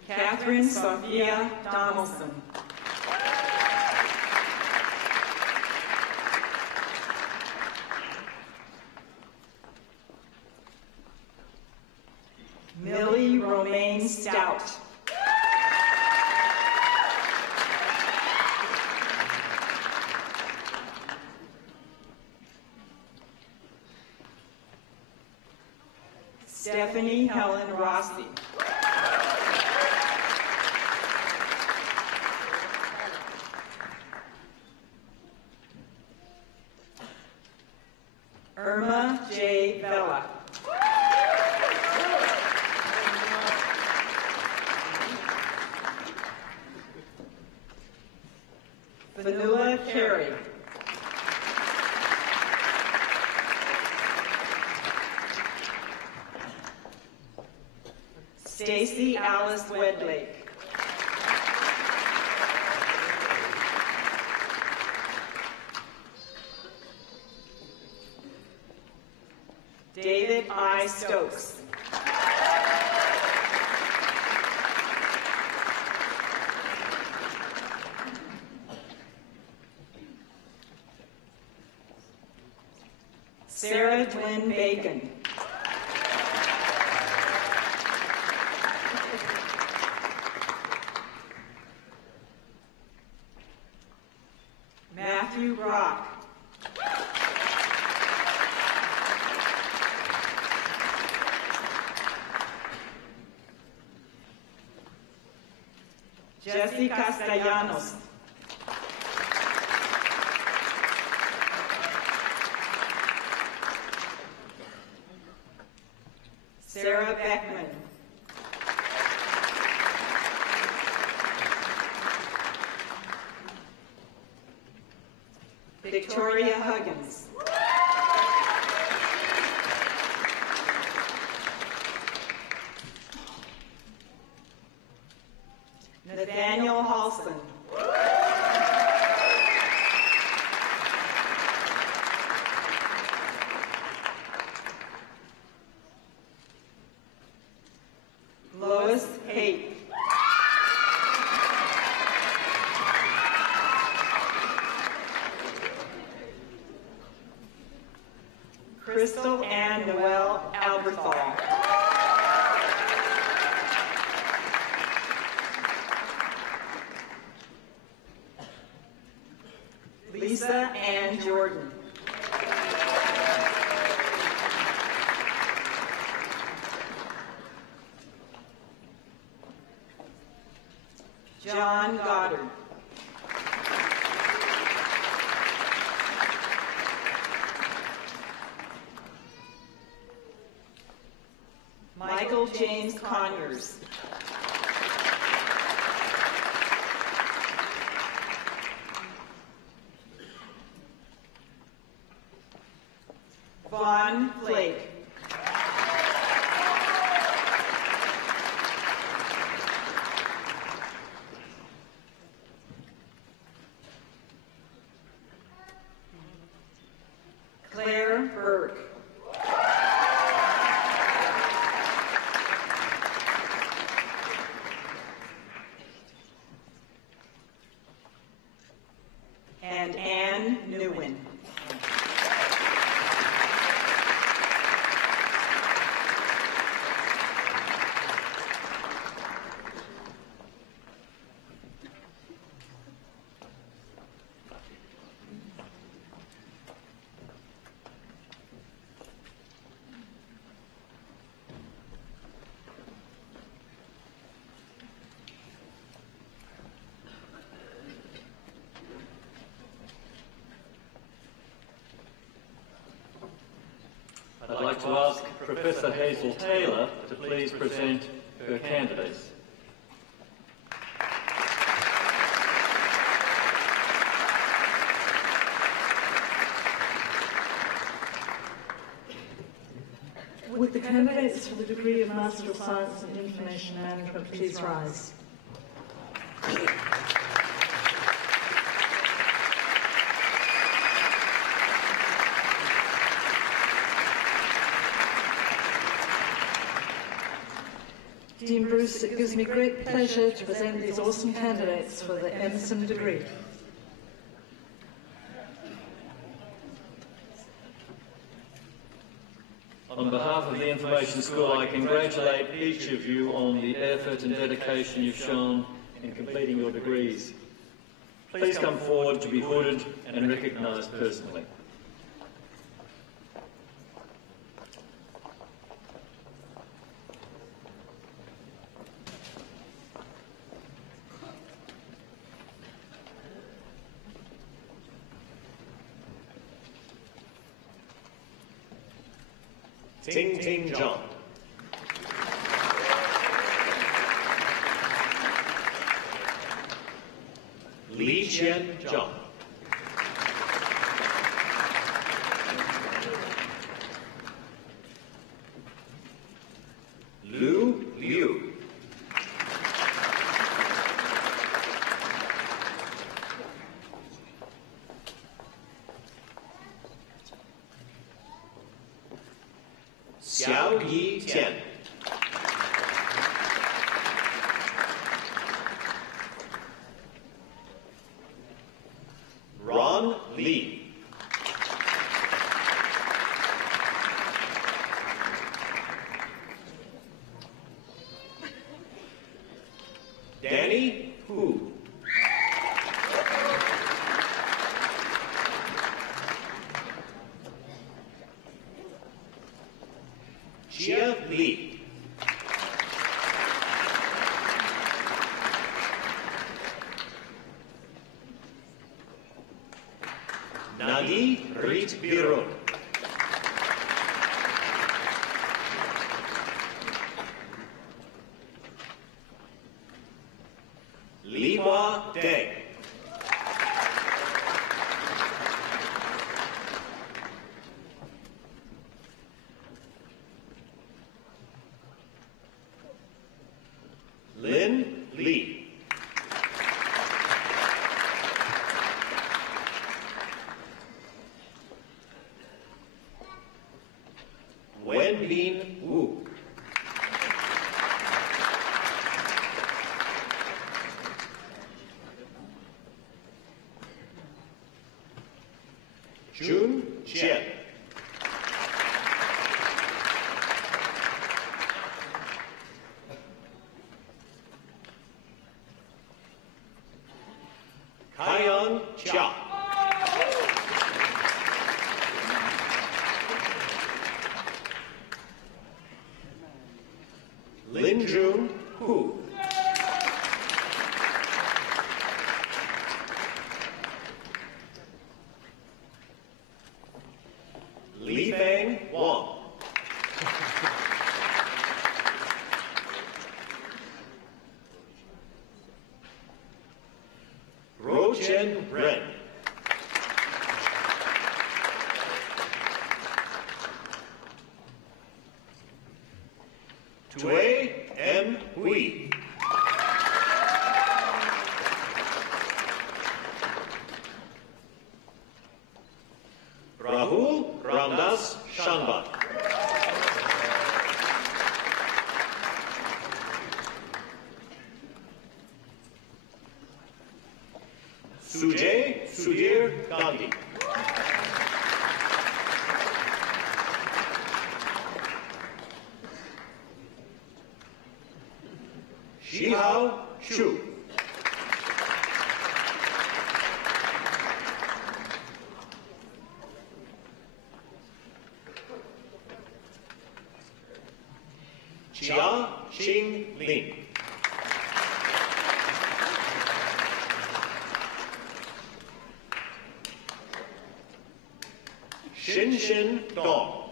Catherine Sophia Donaldson. Millie Romaine Stout. Stephanie Helen Rossi. Irma J. Vela. Vanilla Carey. Stacy Alice Wedlake. David I. Stokes. Sarah Twin Bacon. Matthew Brock. Jesse Castellanos. Sarah Beckman. Victoria Huggins. Nathaniel Halston. Lois Haight. Crystal Ann Noel Alberthal. Lisa Ann Jordan. John Goddard. Michael James Conyers. Vaughn Flake. Claire Burke. And Anne Newin. I'd like to ask Professor Hazel Taylor to please present her candidates. Would the candidates for the degree of Master of Science in Information Management please rise? Dean Bruce, it gives me great pleasure to present these awesome candidates for the Emerson degree. On behalf of the Information School, I congratulate each of you on the effort and dedication you've shown in completing your degrees. Please come forward to be hooded and recognised personally. Ting Ting John. Li Qian John. Lu Liu. Xiao Yi Tian. Ron Li. Danny Hu. Jia Li. Nadi Rit Birun. Li Hua Deng. Lin Li. Wenbin Wu. Jun Jian. Kaiyan Jia. Lin Jun Hu. Li Feng Wang. Ro Chen Ren. Tui M. Hui. Rahul Ramdas Shanbat. Sujay Sudhir Gandhi. Shihao Shu. Jia Xing Lin. Xin Xin Dong.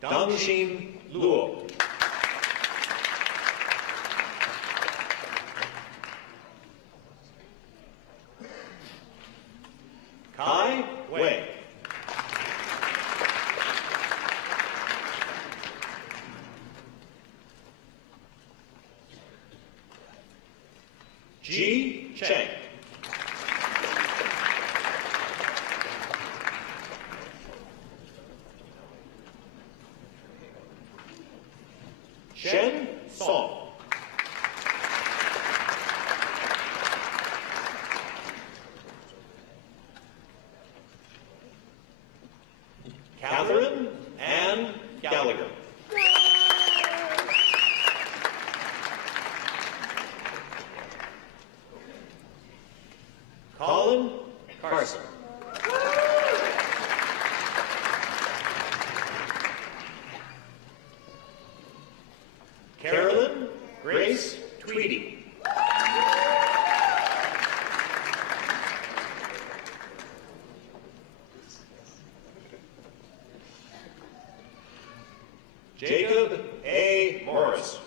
Dangxin Luo. Kai Wei. Ji Cheng. Shen Song. Catherine Ann Gallagher. Colin Carson. Carolyn Tweedy. Jacob A. Morris.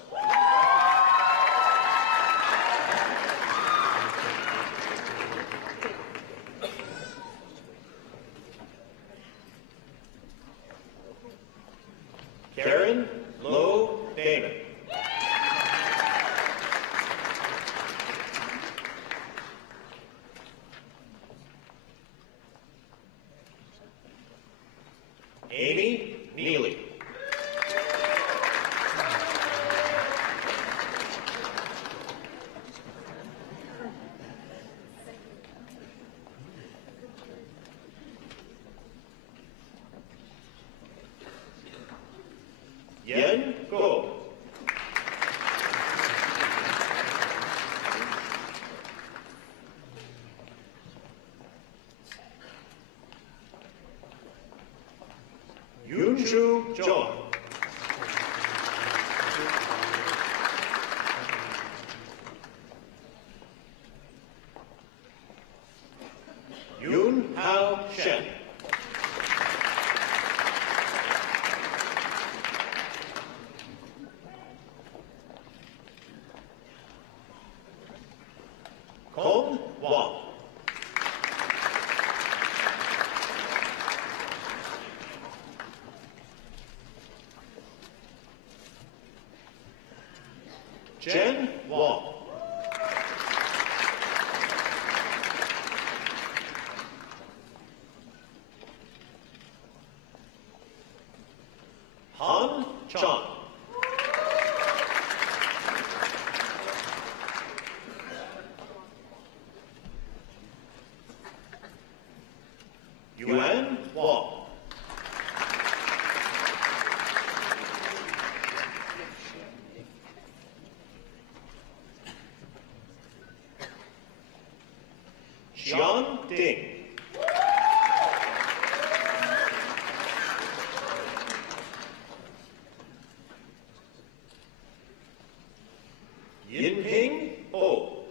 Karen Lowe Damon. Amy Neely. Yen Go. Yunshu John. Yun Hao Shen. Kong Wang. Jen Wang. Han Chan. Yuan Wang. Xian Ding. Yinping O.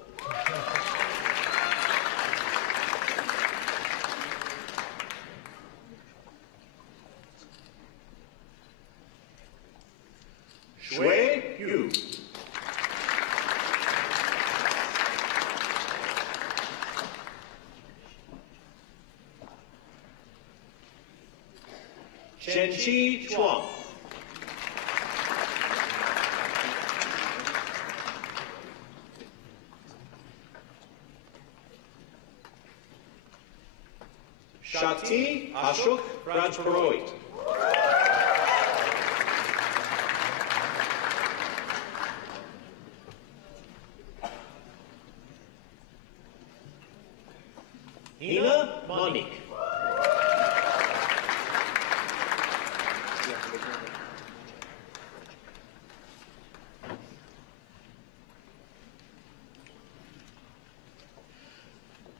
Shui Yu. Shenqi Chuang. Shakti Ashok Rajpurohit. Hina Manik.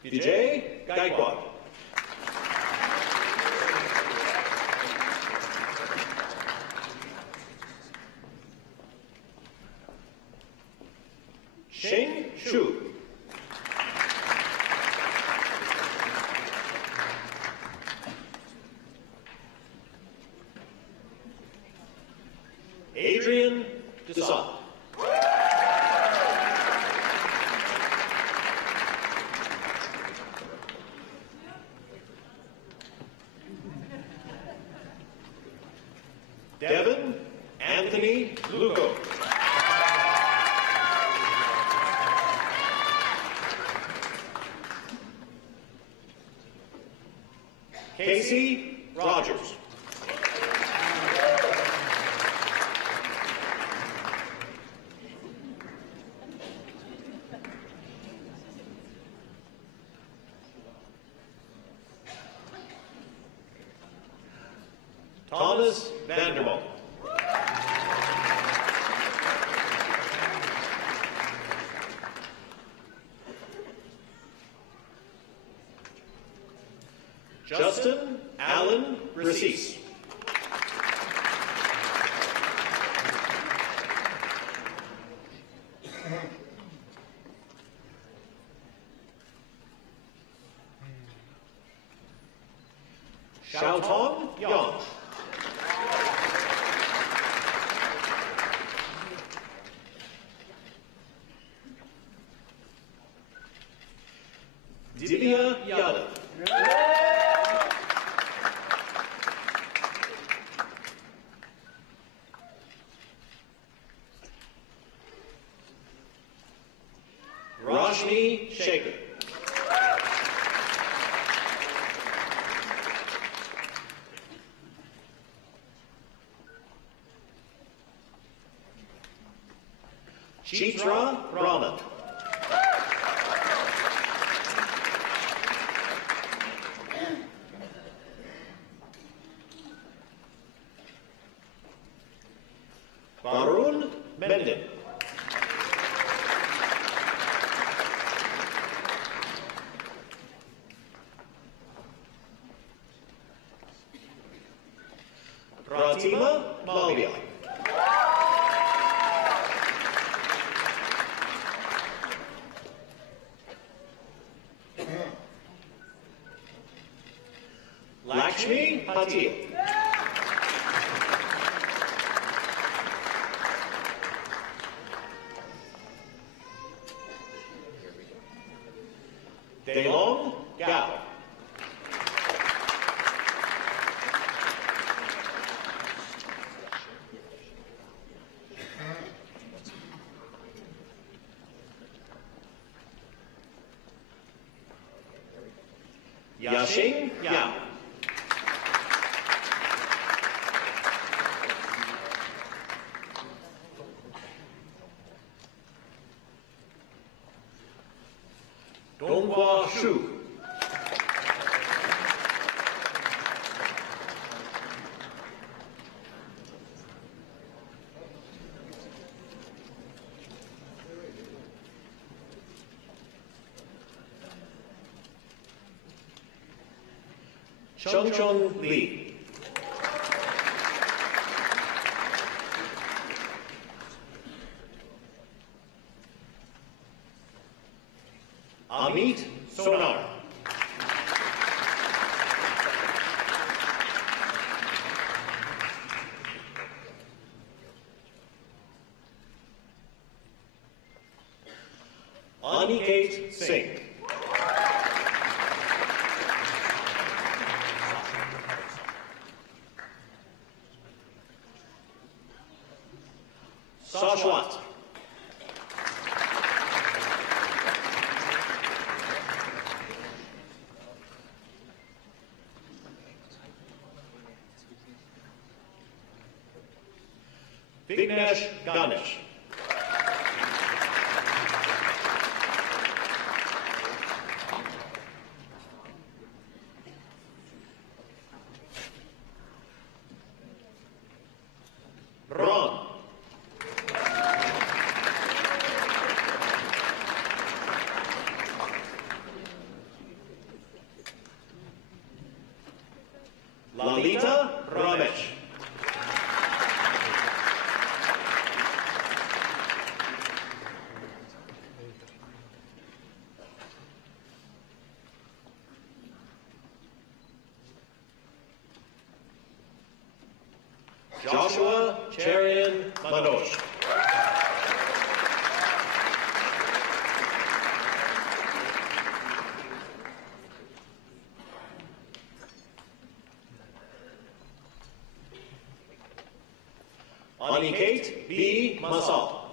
Vijay Gaikwad. Sheng Shu. Adrian Desant. Devin Anthony Lugo. Casey Rogers. Thomas Vanderbilt. Justin Allen Recis. Xiaotong Yang. Divya Yadav. Rashmi Shaker. Chitra Raman. Varun Mendin. Pratima Malvia. Lakshmi Patil. Delong Gao. Yashing Yao. Donghua Shu. Chongchong Li. Amit Sonar. Aniket Singh. Sashwat. Vignesh Ganesh. Ron. Lalita Ramesh. Joshua Cherian Manoj. Aniket B. Masal.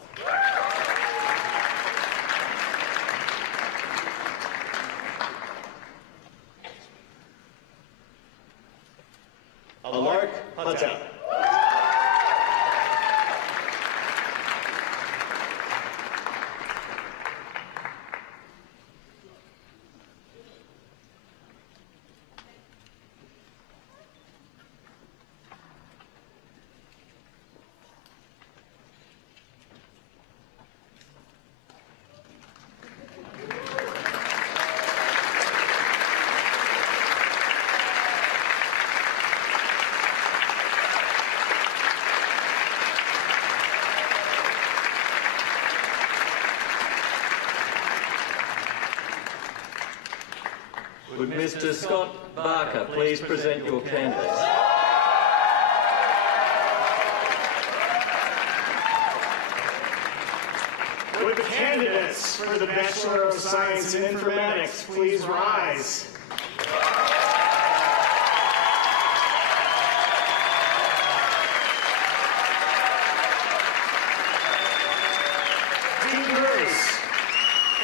Alark Patel. Mr. Scott Barker, please present your candidates. Would the candidates for the Bachelor of Science in Informatics please rise? Dean Bruce,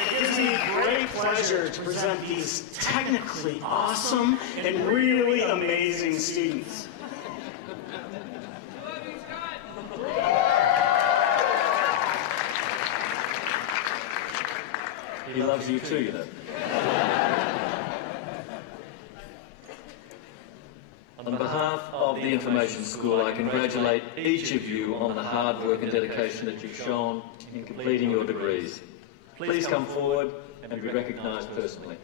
it gives me great pleasure to present these technically awesome and really amazing students. He loves you too, you know. On behalf of the Information School, I congratulate each of you on the hard work and dedication that you've shown in completing your degrees. Please come forward and be recognised personally.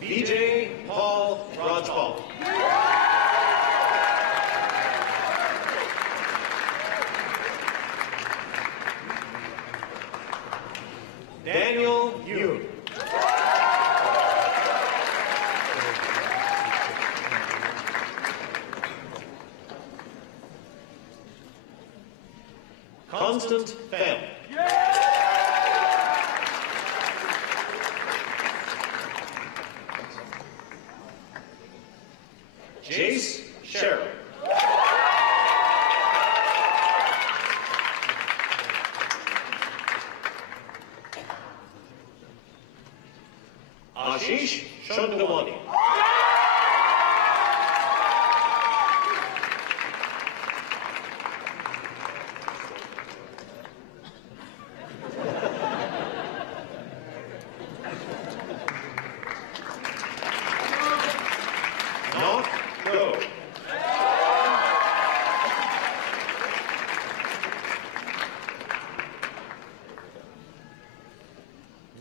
BJ Paul Rajpal. Daniel Yoon. Constant Pham. Jace Sherrill. Ashish Chandawani. Not go.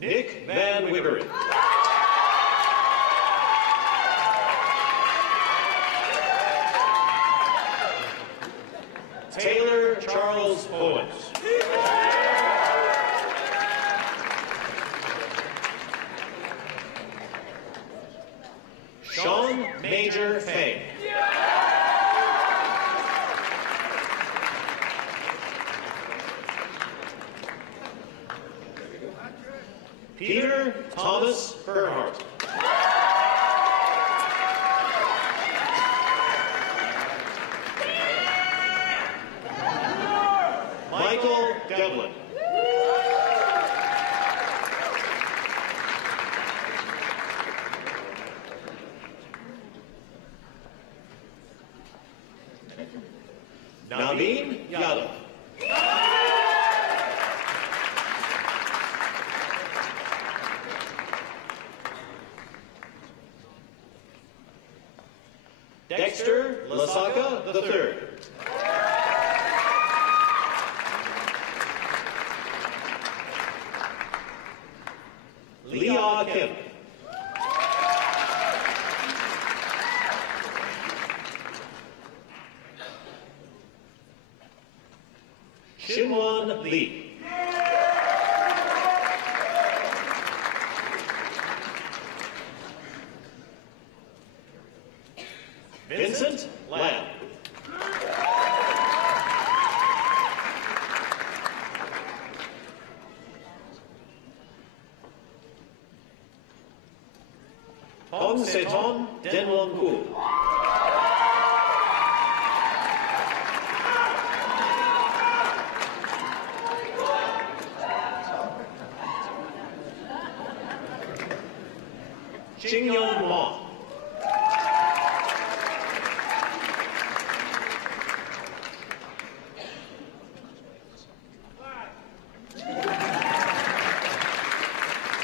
Nick Van Wiggeren. Taylor Charles Owens. Sean Major Fang. Peter Thomas Bernhardt. Michael Devlin. Naveen Yadav. Dexter Lasaka III. Leah Kim. Shinwon Lee. Vincent Lamb. Tong Seton Denwon Koo. Jingyon Ma.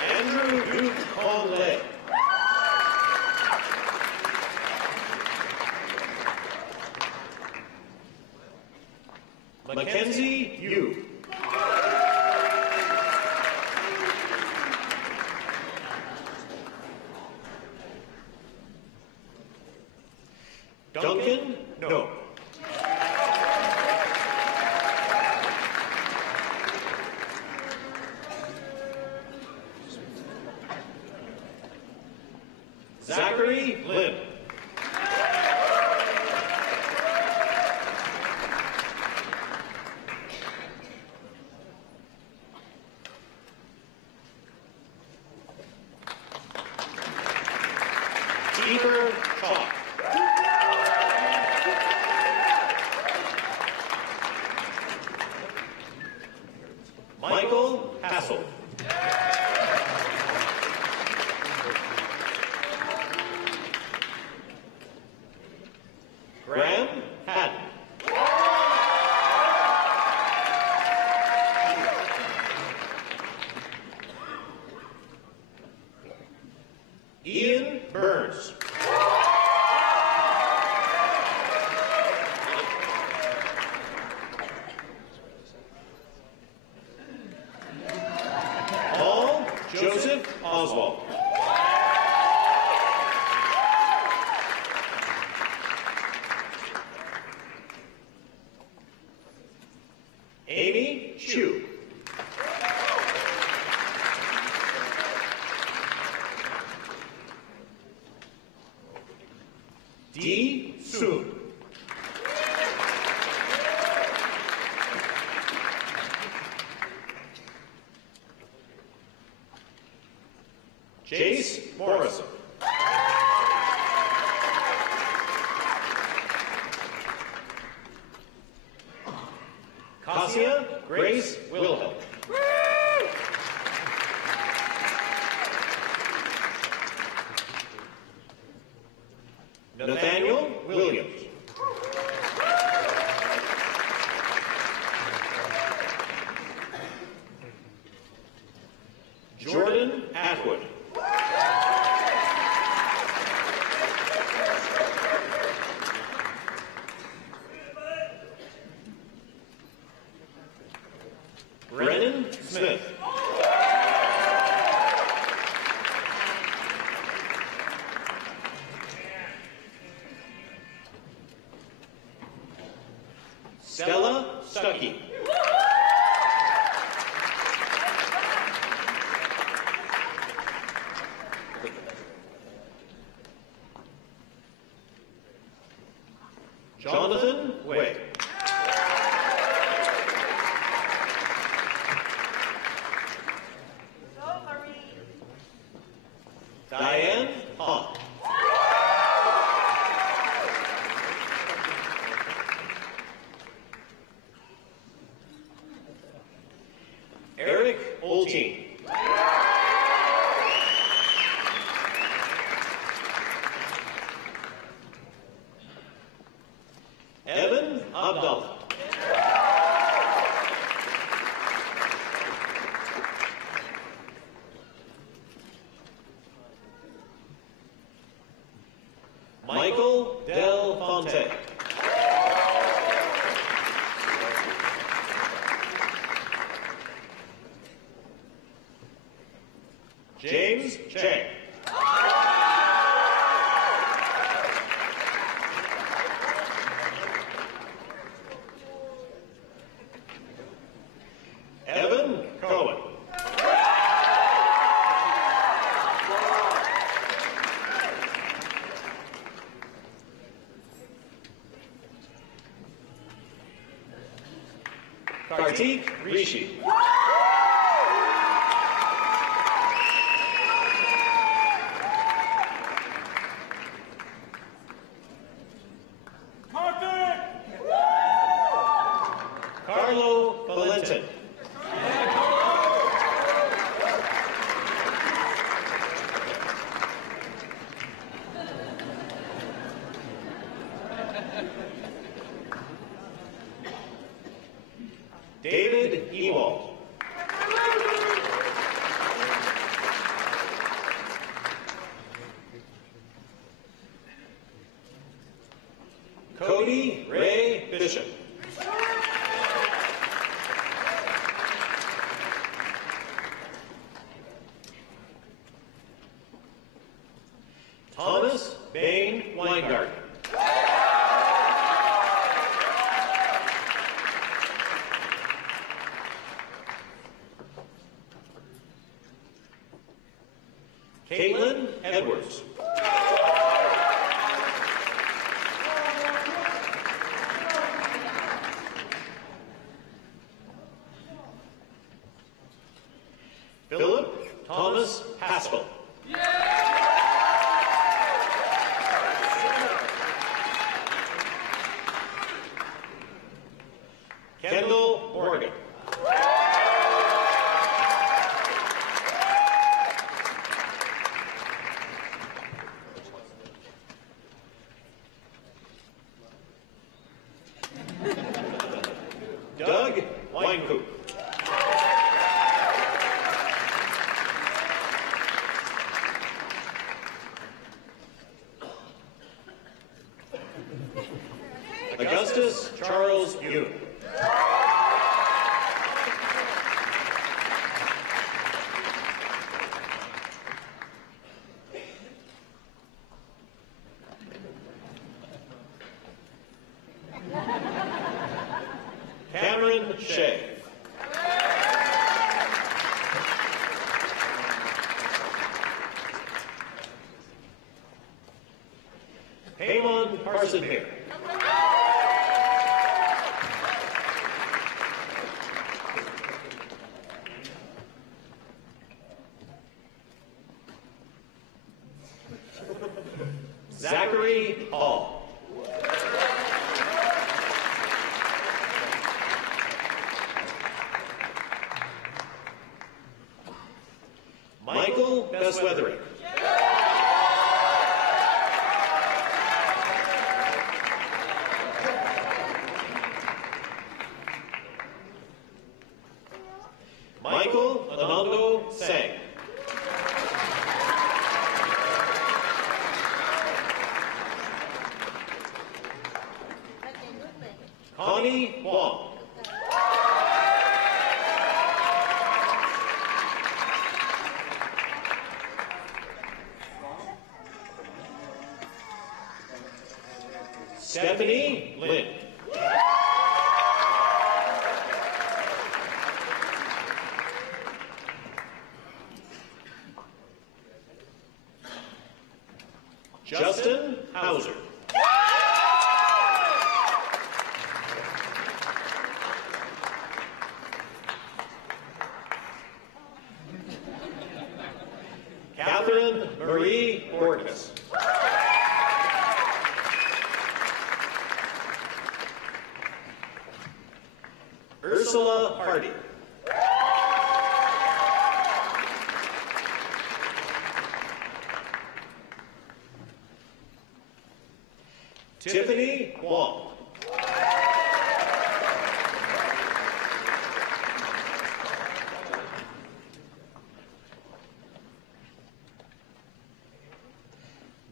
Andrew Duke Hong Le. Mackenzie Yu. Duncan No. Zachary Lim. Eber Chalk. Michael Hassel. Graham Haddon. Ian Burns. Paul Joseph Oswald. Amy Chu. Dee Soon. Jace Morrison. Cassia Grace Wilhelm. Nathaniel Williams. Jordan Atwood. Brennan Smith. Stella Stuckey. Jonathan Way. Diane Hahn. Eric Olteen. Evan Abdallah. Michael Del Fonte. James Chang. Evan Cohen. Kartik Rishi. Carlo Valentin. David Ewald. Cody Ray Bishop. Thomas Bain Weingarten. Caitlin Edwards. Philip Thomas Haskell. Kendall Morgan. Doug Weinkoop. Augustus Charles Yoon. Cameron Shea. Paimon Parson-Mir. Zachary Hall. Michael Besweathering. Michael Anando Sang. Connie Wong. Stephanie Lynn. Justin Hauser. Catherine Marie Borges. Ursula Hardy. Tiffany Wong.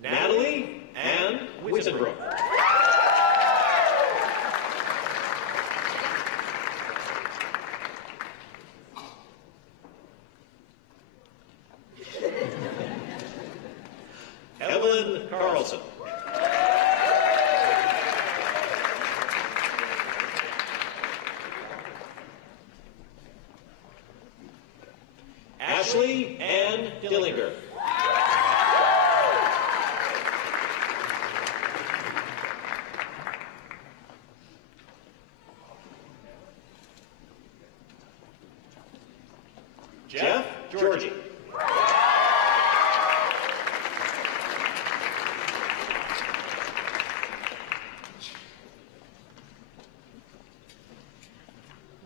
Natalie Ann Wittenbrook. Evelyn Carlson. Ashley Ann Dillinger. Jeff Georgie.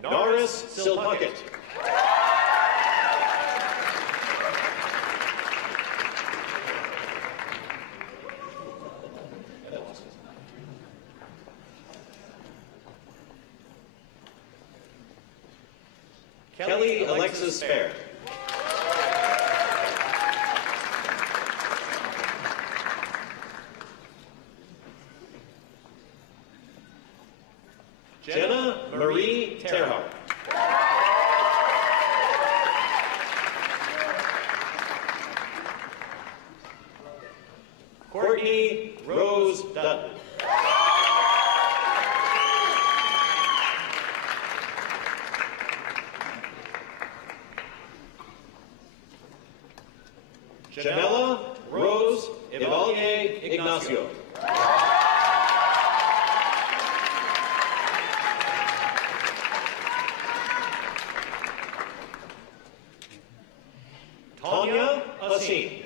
Norris Silpuckett. Kelly Alexis Fair. Jenna Marie Terhart. Courtney Rose Dutton. Janella Rose Evalier Ignacio. Tanya Asin.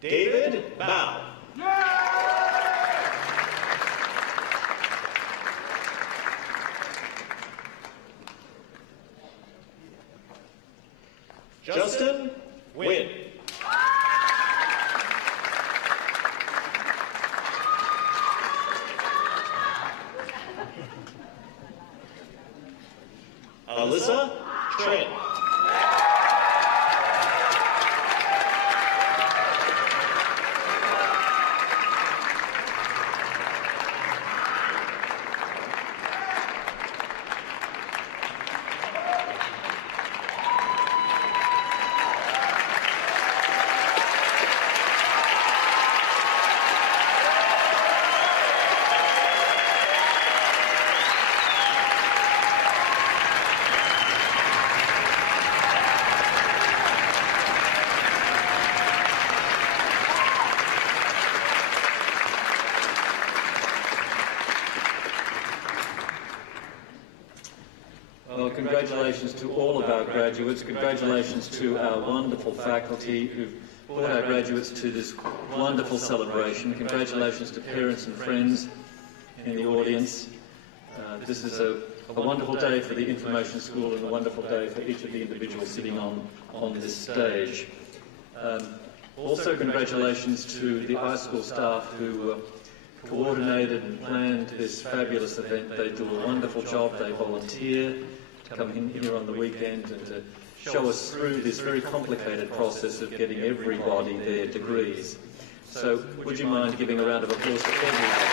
David Bao. Justin Wynn. Alyssa Trent. Well, congratulations to all of our graduates. Congratulations to our wonderful faculty who've brought our graduates to this wonderful celebration. Congratulations to parents and friends in the audience. This is a wonderful day for the Information School and a wonderful day for each of the individuals sitting on this stage. Also, congratulations to the iSchool staff who coordinated and planned this fabulous event. They do a wonderful job. They volunteer to come in here on the weekend and to show us through this very complicated process of getting everybody their degrees. So would you mind giving a round of applause to everybody?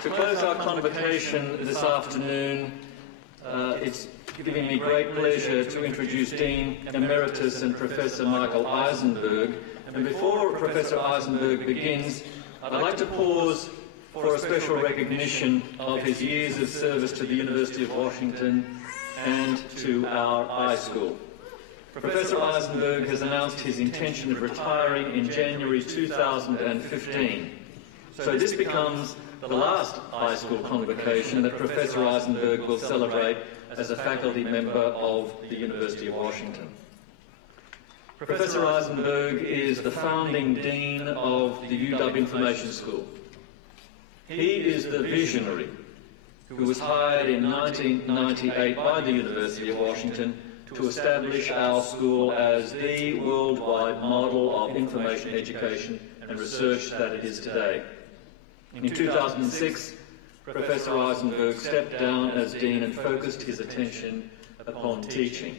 To close our convocation this afternoon, it's giving me great pleasure to introduce Dean Emeritus and Professor Michael Eisenberg. And before Professor Eisenberg begins, I'd like to pause for a special recognition of his years of service to the University of Washington and to our iSchool. Professor Eisenberg has announced his intention of retiring in January 2015. So this becomes the last iSchool convocation that Professor Eisenberg will celebrate as a faculty member of the University of Washington. Professor Eisenberg is the founding dean of the UW Information School. He is the visionary who was hired in 1998 by the University of Washington to establish our school as the worldwide model of information education and research that it is today. In 2006, Professor Eisenberg stepped down as Dean and focused his attention upon teaching.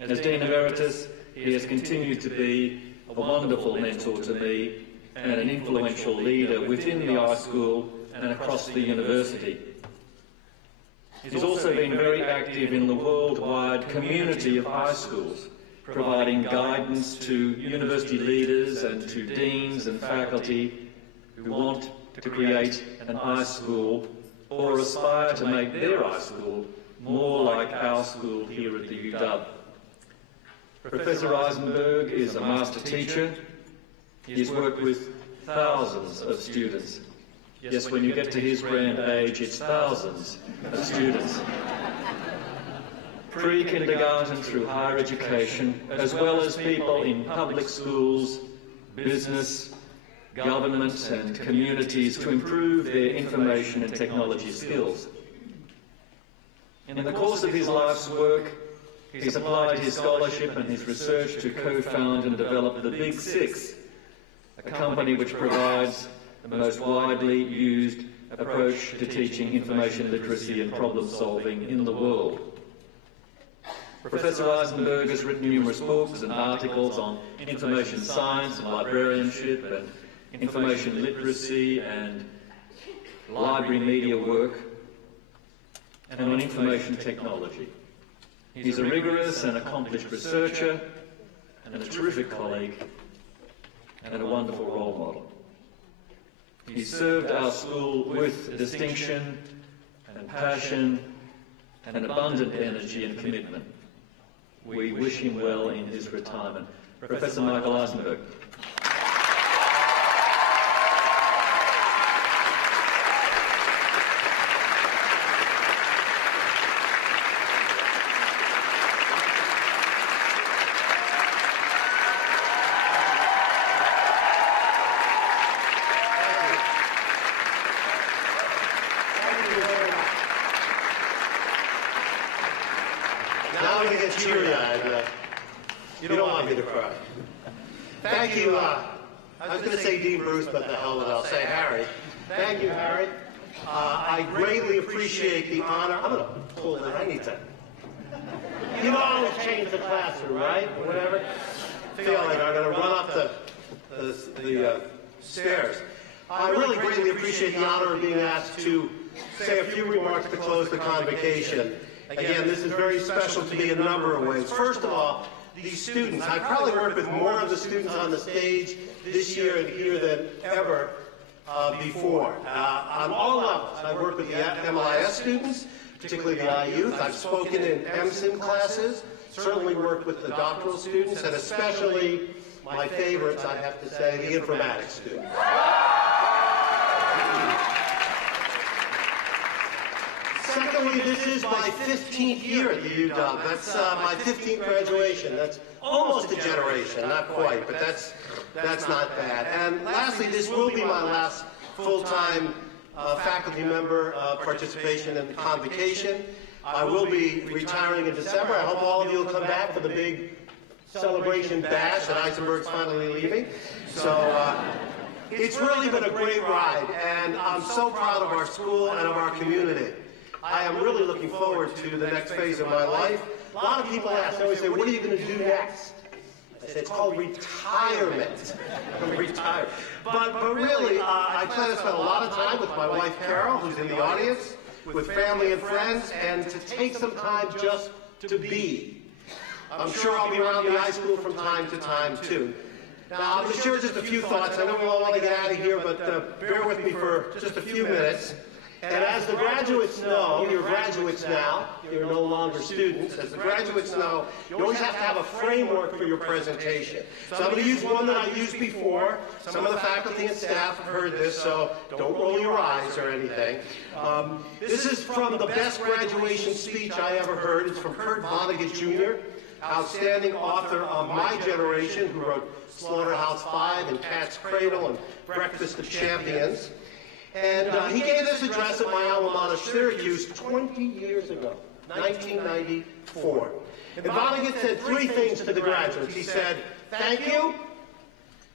As Dean Emeritus, he has continued to be a wonderful mentor to me and an influential leader within the iSchool and across the university. He's also been very active in the worldwide community of iSchools, providing guidance to university leaders and to deans and faculty who want to create an iSchool or aspire to make their iSchool more like our school here at the UW. Professor Eisenberg is a master teacher. He has worked with thousands of students. Yes, when you get to his grand age, it's thousands of students. Pre-kindergarten through higher education, as well as people in public schools, business, government and communities to improve their information and technology skills. In the course of his life's work, he's applied his scholarship and his research to co-found and develop the Big Six, a company which provides the most widely used approach to teaching information literacy and problem solving in the world. Professor Eisenberg has written numerous books and articles on information science and librarianship and information literacy and library media work and on information technology. He's a rigorous and accomplished researcher and a terrific colleague and a wonderful role model. He served our school with distinction and passion and abundant energy and commitment. We wish him well in his retirement. Professor Michael Eisenberg. Now I'm going to get teary-eyed. You don't want me to cry. Thank you. I was going to say Dean Bruce, but the hell with it, I'll say Harry. Thank you, Harry. I greatly appreciate the honor. I'm going to pull it. I need to. You know, I always change the classroom, right? Whatever. Feel like I'm going to run up the stairs. I really greatly appreciate the honor of being asked to say a few remarks to close the convocation. Again, this is very special to me in a number of ways. First of all, these students. I probably worked with more of the students on the stage this year and here than ever before. On all levels, I've worked with the MLIS students, particularly the IUs. I've spoken in MSIN classes, certainly worked with the doctoral students, and especially my favorites, I have to say, the Informatics students. Secondly, this is my 15th year at the UW. That's my 15th graduation. That's almost a generation, not quite, but that's not bad. And lastly, this will be my last full-time faculty member participation in the convocation. I will be retiring in December. I hope all of you will come back for the big celebration bash that Eisenberg's finally leaving. So it's really been a great ride, and I'm so proud of our school and of our community. I am really looking forward to the next phase of my life. A lot of people ask, they always say, what are you going to do next? I say, it's called retirement. Retire. But really, I plan to spend a lot of time with my wife, Carol, who's in the audience, with family and friends, and to take some time just to be. I'm sure I'll be around the iSchool from time to time, too. Now, I'm going to share just a few thoughts. I know we all want to get out of here, but bear with me for just a few minutes. And as the graduates know, you're graduates now, you're no longer students. As the graduates know, you always have to have a framework for your presentation. So I'm going to use one that I've used before. Some of the faculty and staff have heard this, so don't roll your eyes or anything. This is from the best graduation speech I ever heard. It's from Kurt Vonnegut Jr., outstanding author of my generation, who wrote Slaughterhouse-Five and Cat's Cradle and Breakfast of Champions. And he gave this address at my alma mater, Syracuse, 20 years ago, 1994. And Vonnegut said three things to the graduates. He said, thank you,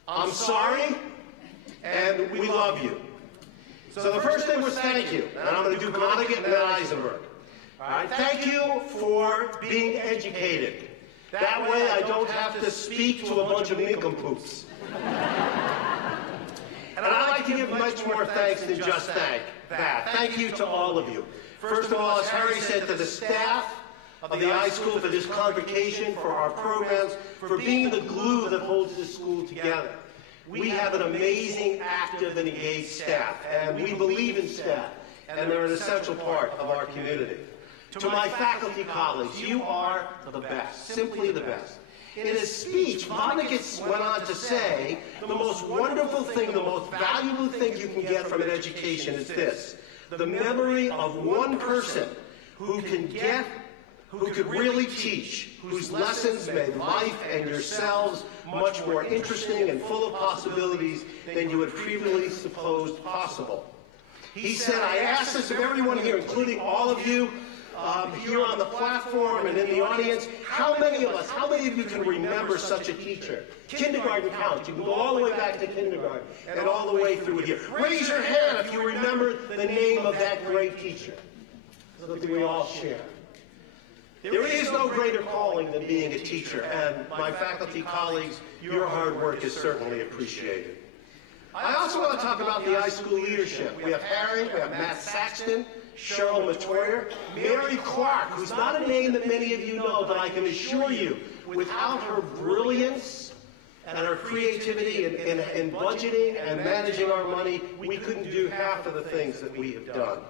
I'm sorry, and we love you. So the first thing was thank you. And I'm going to do Vonnegut and then Eisenberg. All right, thank you for being educated. That way I don't have to speak to a bunch of nincompoops. And I'd like to give much more thanks than just that. Thank you to all of you. First of all, as Harry said, to the staff of the iSchool, for this convocation, for our programs, for being the glue that holds this school together. We have an amazing, active, and engaged staff, and we believe in staff, and they're an essential part of our community. To my faculty colleagues, you are the best, simply the best. In his speech, Vonnegut went on to say, the most wonderful thing, the most valuable thing you can get from an education is this: the memory of one person who could really teach, whose lessons made life and yourselves much more interesting and full of possibilities than you had previously supposed possible. He said, I ask this of everyone here, including all of you here on the platform and in the audience, how many of you can remember such a teacher? Kindergarten counts. You can go all the way back to kindergarten and all the way through here. Raise your hand if you remember the name of that great teacher. Something we all share. There is no greater calling than being a teacher, and my faculty colleagues, your hard work is certainly appreciated. I also want to talk about the iSchool leadership. We have Harry, we have Matt Saxton, Cheryl Matoyer, Mary Clark, who's not a name that many of you know, but I can assure you, without her brilliance and her creativity in budgeting and managing our money, we couldn't do half of the things that we have done.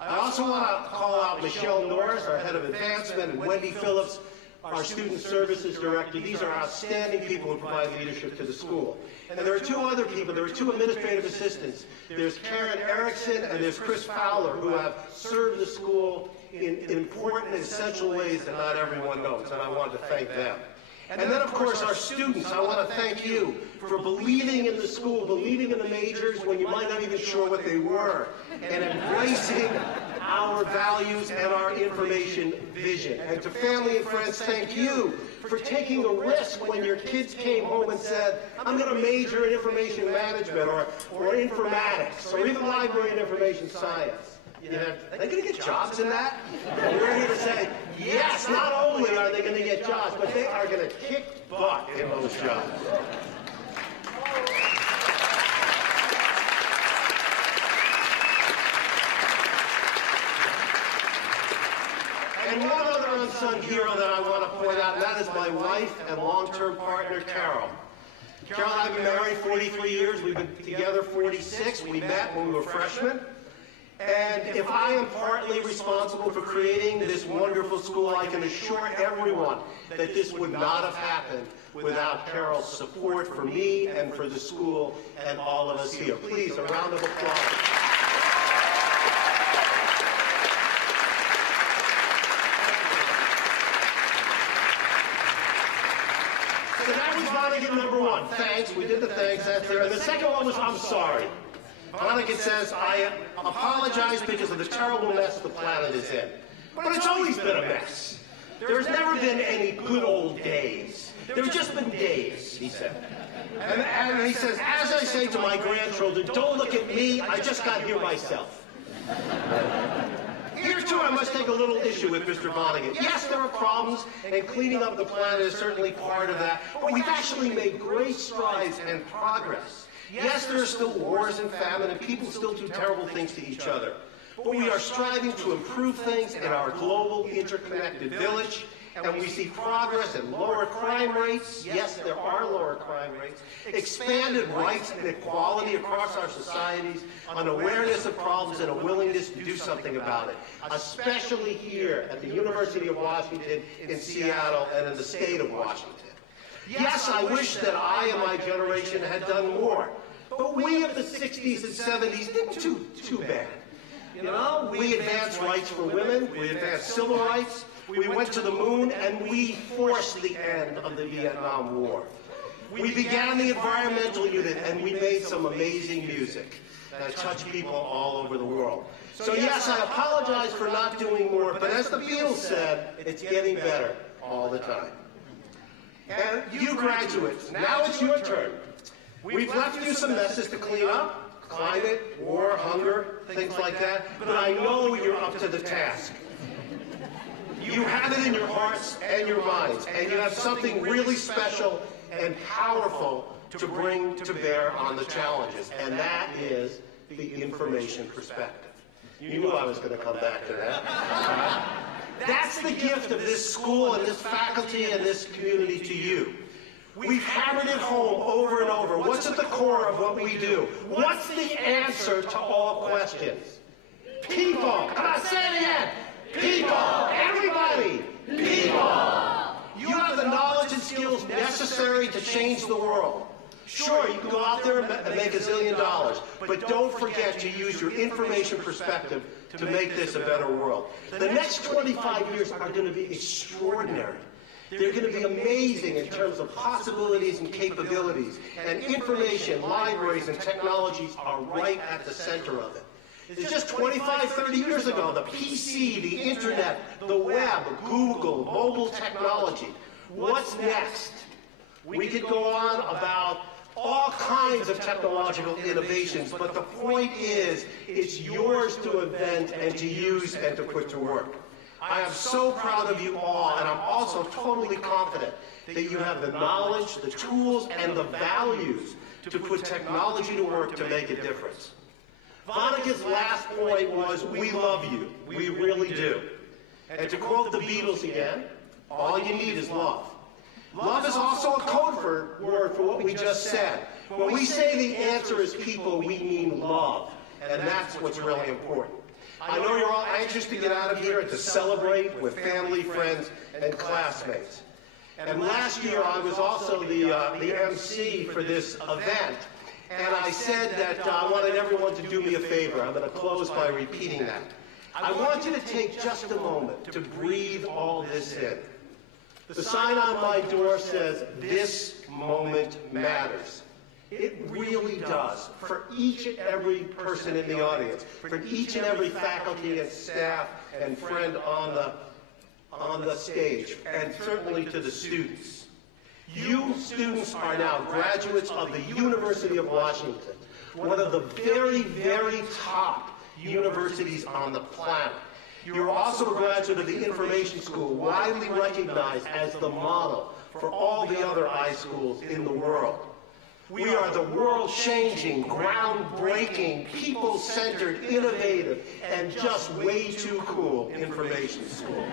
I also want to call out Michelle Norris, our head of advancement, and Wendy Phillips, our student services director. These are outstanding people who provide leadership to the school. And there are two other people. There are two administrative assistants. There's Karen Erickson and there's Chris Fowler, who have served the school in important and essential ways that not everyone knows, and I wanted to thank them. And then, of course, our students. I want to thank you for believing in the school, believing in the majors when you might not even sure what they were, and embracing our values and our information vision. And to family and friends, thank you for taking a risk when your kids came home and said, I'm going to major in information management or informatics or even library and information science. You know, are they going to get jobs in that? And we're here to say, yes, not only are they going to get jobs, but they are going to kick butt in those jobs. And one other unsung hero that I want to point out, and that is my wife and long-term partner, Carol. Carol and I have been married 43 years. We've been together 46. We met when we were freshmen. And if I am partly responsible for creating this wonderful school, I can assure everyone that this would not have happened without Carol's support for me and for the school and all of us here. Please, a round of applause. So that was Vonnegut number one. Thanks. We did the thanks. That's there. And the second one was I'm sorry. Vonnegut says, I apologize because of the terrible mess the planet is in. But it's always been a mess. There's never been any good old days. There's just been days, he said. And he says, as I say to my grandchildren, don't look at me, I just got here myself. Here, too, I must take a little issue with Mr. Vonnegut. Yes, there are problems, and cleaning up the planet is certainly part of that, but we've actually made great strides and progress. Yes, there are still wars and famine, and people still do terrible things to each other. But we are striving to improve things in our global interconnected village, and we see progress in lower crime rates. Yes, there are lower crime rates. Expanded rights and equality across our societies, an awareness of problems and a willingness to do something about it, especially here at the University of Washington, in Seattle, and in the state of Washington. Yes, I wish that I and my generation had done more. But we of the 60s and 70s didn't do too bad. You know, we advanced rights for women, we advanced civil rights, we went to the moon, and we forced the end of the Vietnam War. We began the environmental unit, and we made some amazing music that touched people all over the world. So yes, I apologize for not doing more, but as the Beatles said, it's getting better all the time. And you graduates, now it's your turn. We've left you some messes to clean up, climate, war, hunger, things like that, but I know you're up to the task. You have it in your hearts and your minds, and you have something really special and powerful to bring to bear on the challenges, and that is the information perspective. You knew I was going to come back to that. That's the gift of this school and this faculty and this community to you. We've hammered it home over and over. What's at the core of what we do? What's the answer to all questions? People. Come on, say it again. People. Everybody. People. You have the knowledge and skills necessary to change the world. Sure, you can go out there and make $1 zillion, but don't forget to use your information perspective to make this a better world. The next 25 years are going to be extraordinary. They're going to be amazing in terms of possibilities and capabilities, and information, libraries, and technologies are right at the center of it. is just 25, 30 years ago. The PC, the internet, the web, Google, mobile technology. What's next? We could go on about all kinds of technological innovations, but the point is, it's yours to invent and to use and to put to work. I am so proud of you all, and I'm also totally confident that you have the knowledge, the tools, and the values to put technology to work to make a difference. Vonnegutt's last point was, we love you. We really do. And to quote the Beatles again, all you need is love. Love is also a code word for what we just said. When we say the answer is people, we mean love. And that's what's really important. I know you're all anxious to get out of here and to celebrate with family, friends, and classmates. And last year, I was also the MC for this event. And I said that I wanted everyone to do me a favor. I'm going to close by repeating that. I want you to take just a moment to breathe all this in. The sign on my door says, "This moment matters." It really does, for each and every person in the audience, for each and every faculty and staff and friend on the stage, and certainly to the students. You students are now graduates of the University of Washington, one of the very, very top universities on the planet. You're also a graduate of the Information School, widely recognized as the model for all the other iSchools in the world. We are the world-changing, groundbreaking, people-centered, innovative, and just way too cool information school.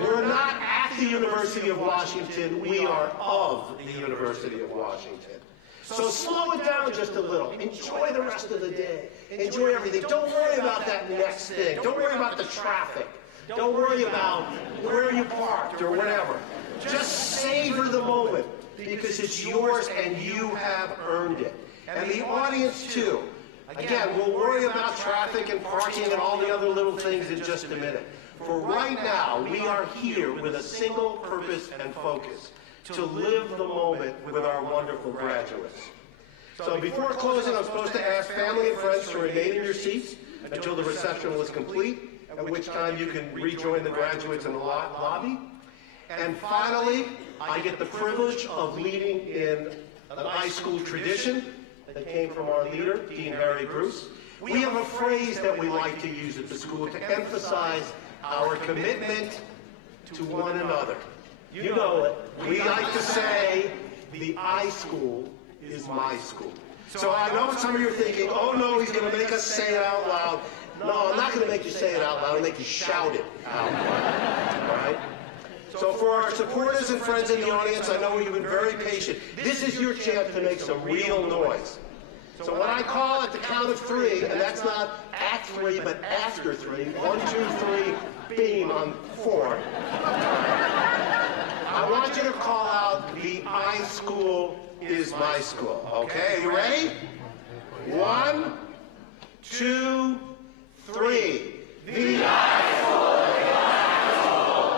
We're not at the University of Washington, we are of the University of Washington. So slow it down just a little. Enjoy the rest of the day. Enjoy everything. Don't worry about that next thing. Don't worry about the traffic. Don't worry about where you parked or whatever. Just savor the moment, because it's yours and you have earned it. And the audience too. Again, we'll worry about traffic and parking and all the other little things in just a minute. For right now, we are here with a single purpose and focus: to live the moment with our wonderful graduates. So before closing, I'm supposed to ask family and friends to remain in your seats until the reception was complete, at which time you can rejoin the graduates in the lobby. And finally, I get the privilege of leading in an iSchool tradition that came from our leader, Dean Harry Bruce. We have a phrase that we like to use at the school to emphasize our commitment to one another. You know it. We like to say, the iSchool is my school. So I know some of you are thinking, oh no, he's going to make us say it out loud. No, I'm not going to make you say it out loud. I'll make you shout it out loud. All right? So for our supporters and friends in the audience, I know you've been very patient. This is your chance to make some real noise. So when I call at the count of 3, and that's not at 3, but after 3, 1, 2, 3, beam on 4, I want you to call out, the iSchool is my school. Okay, you ready? 1, 2, 3. The iSchool is my school.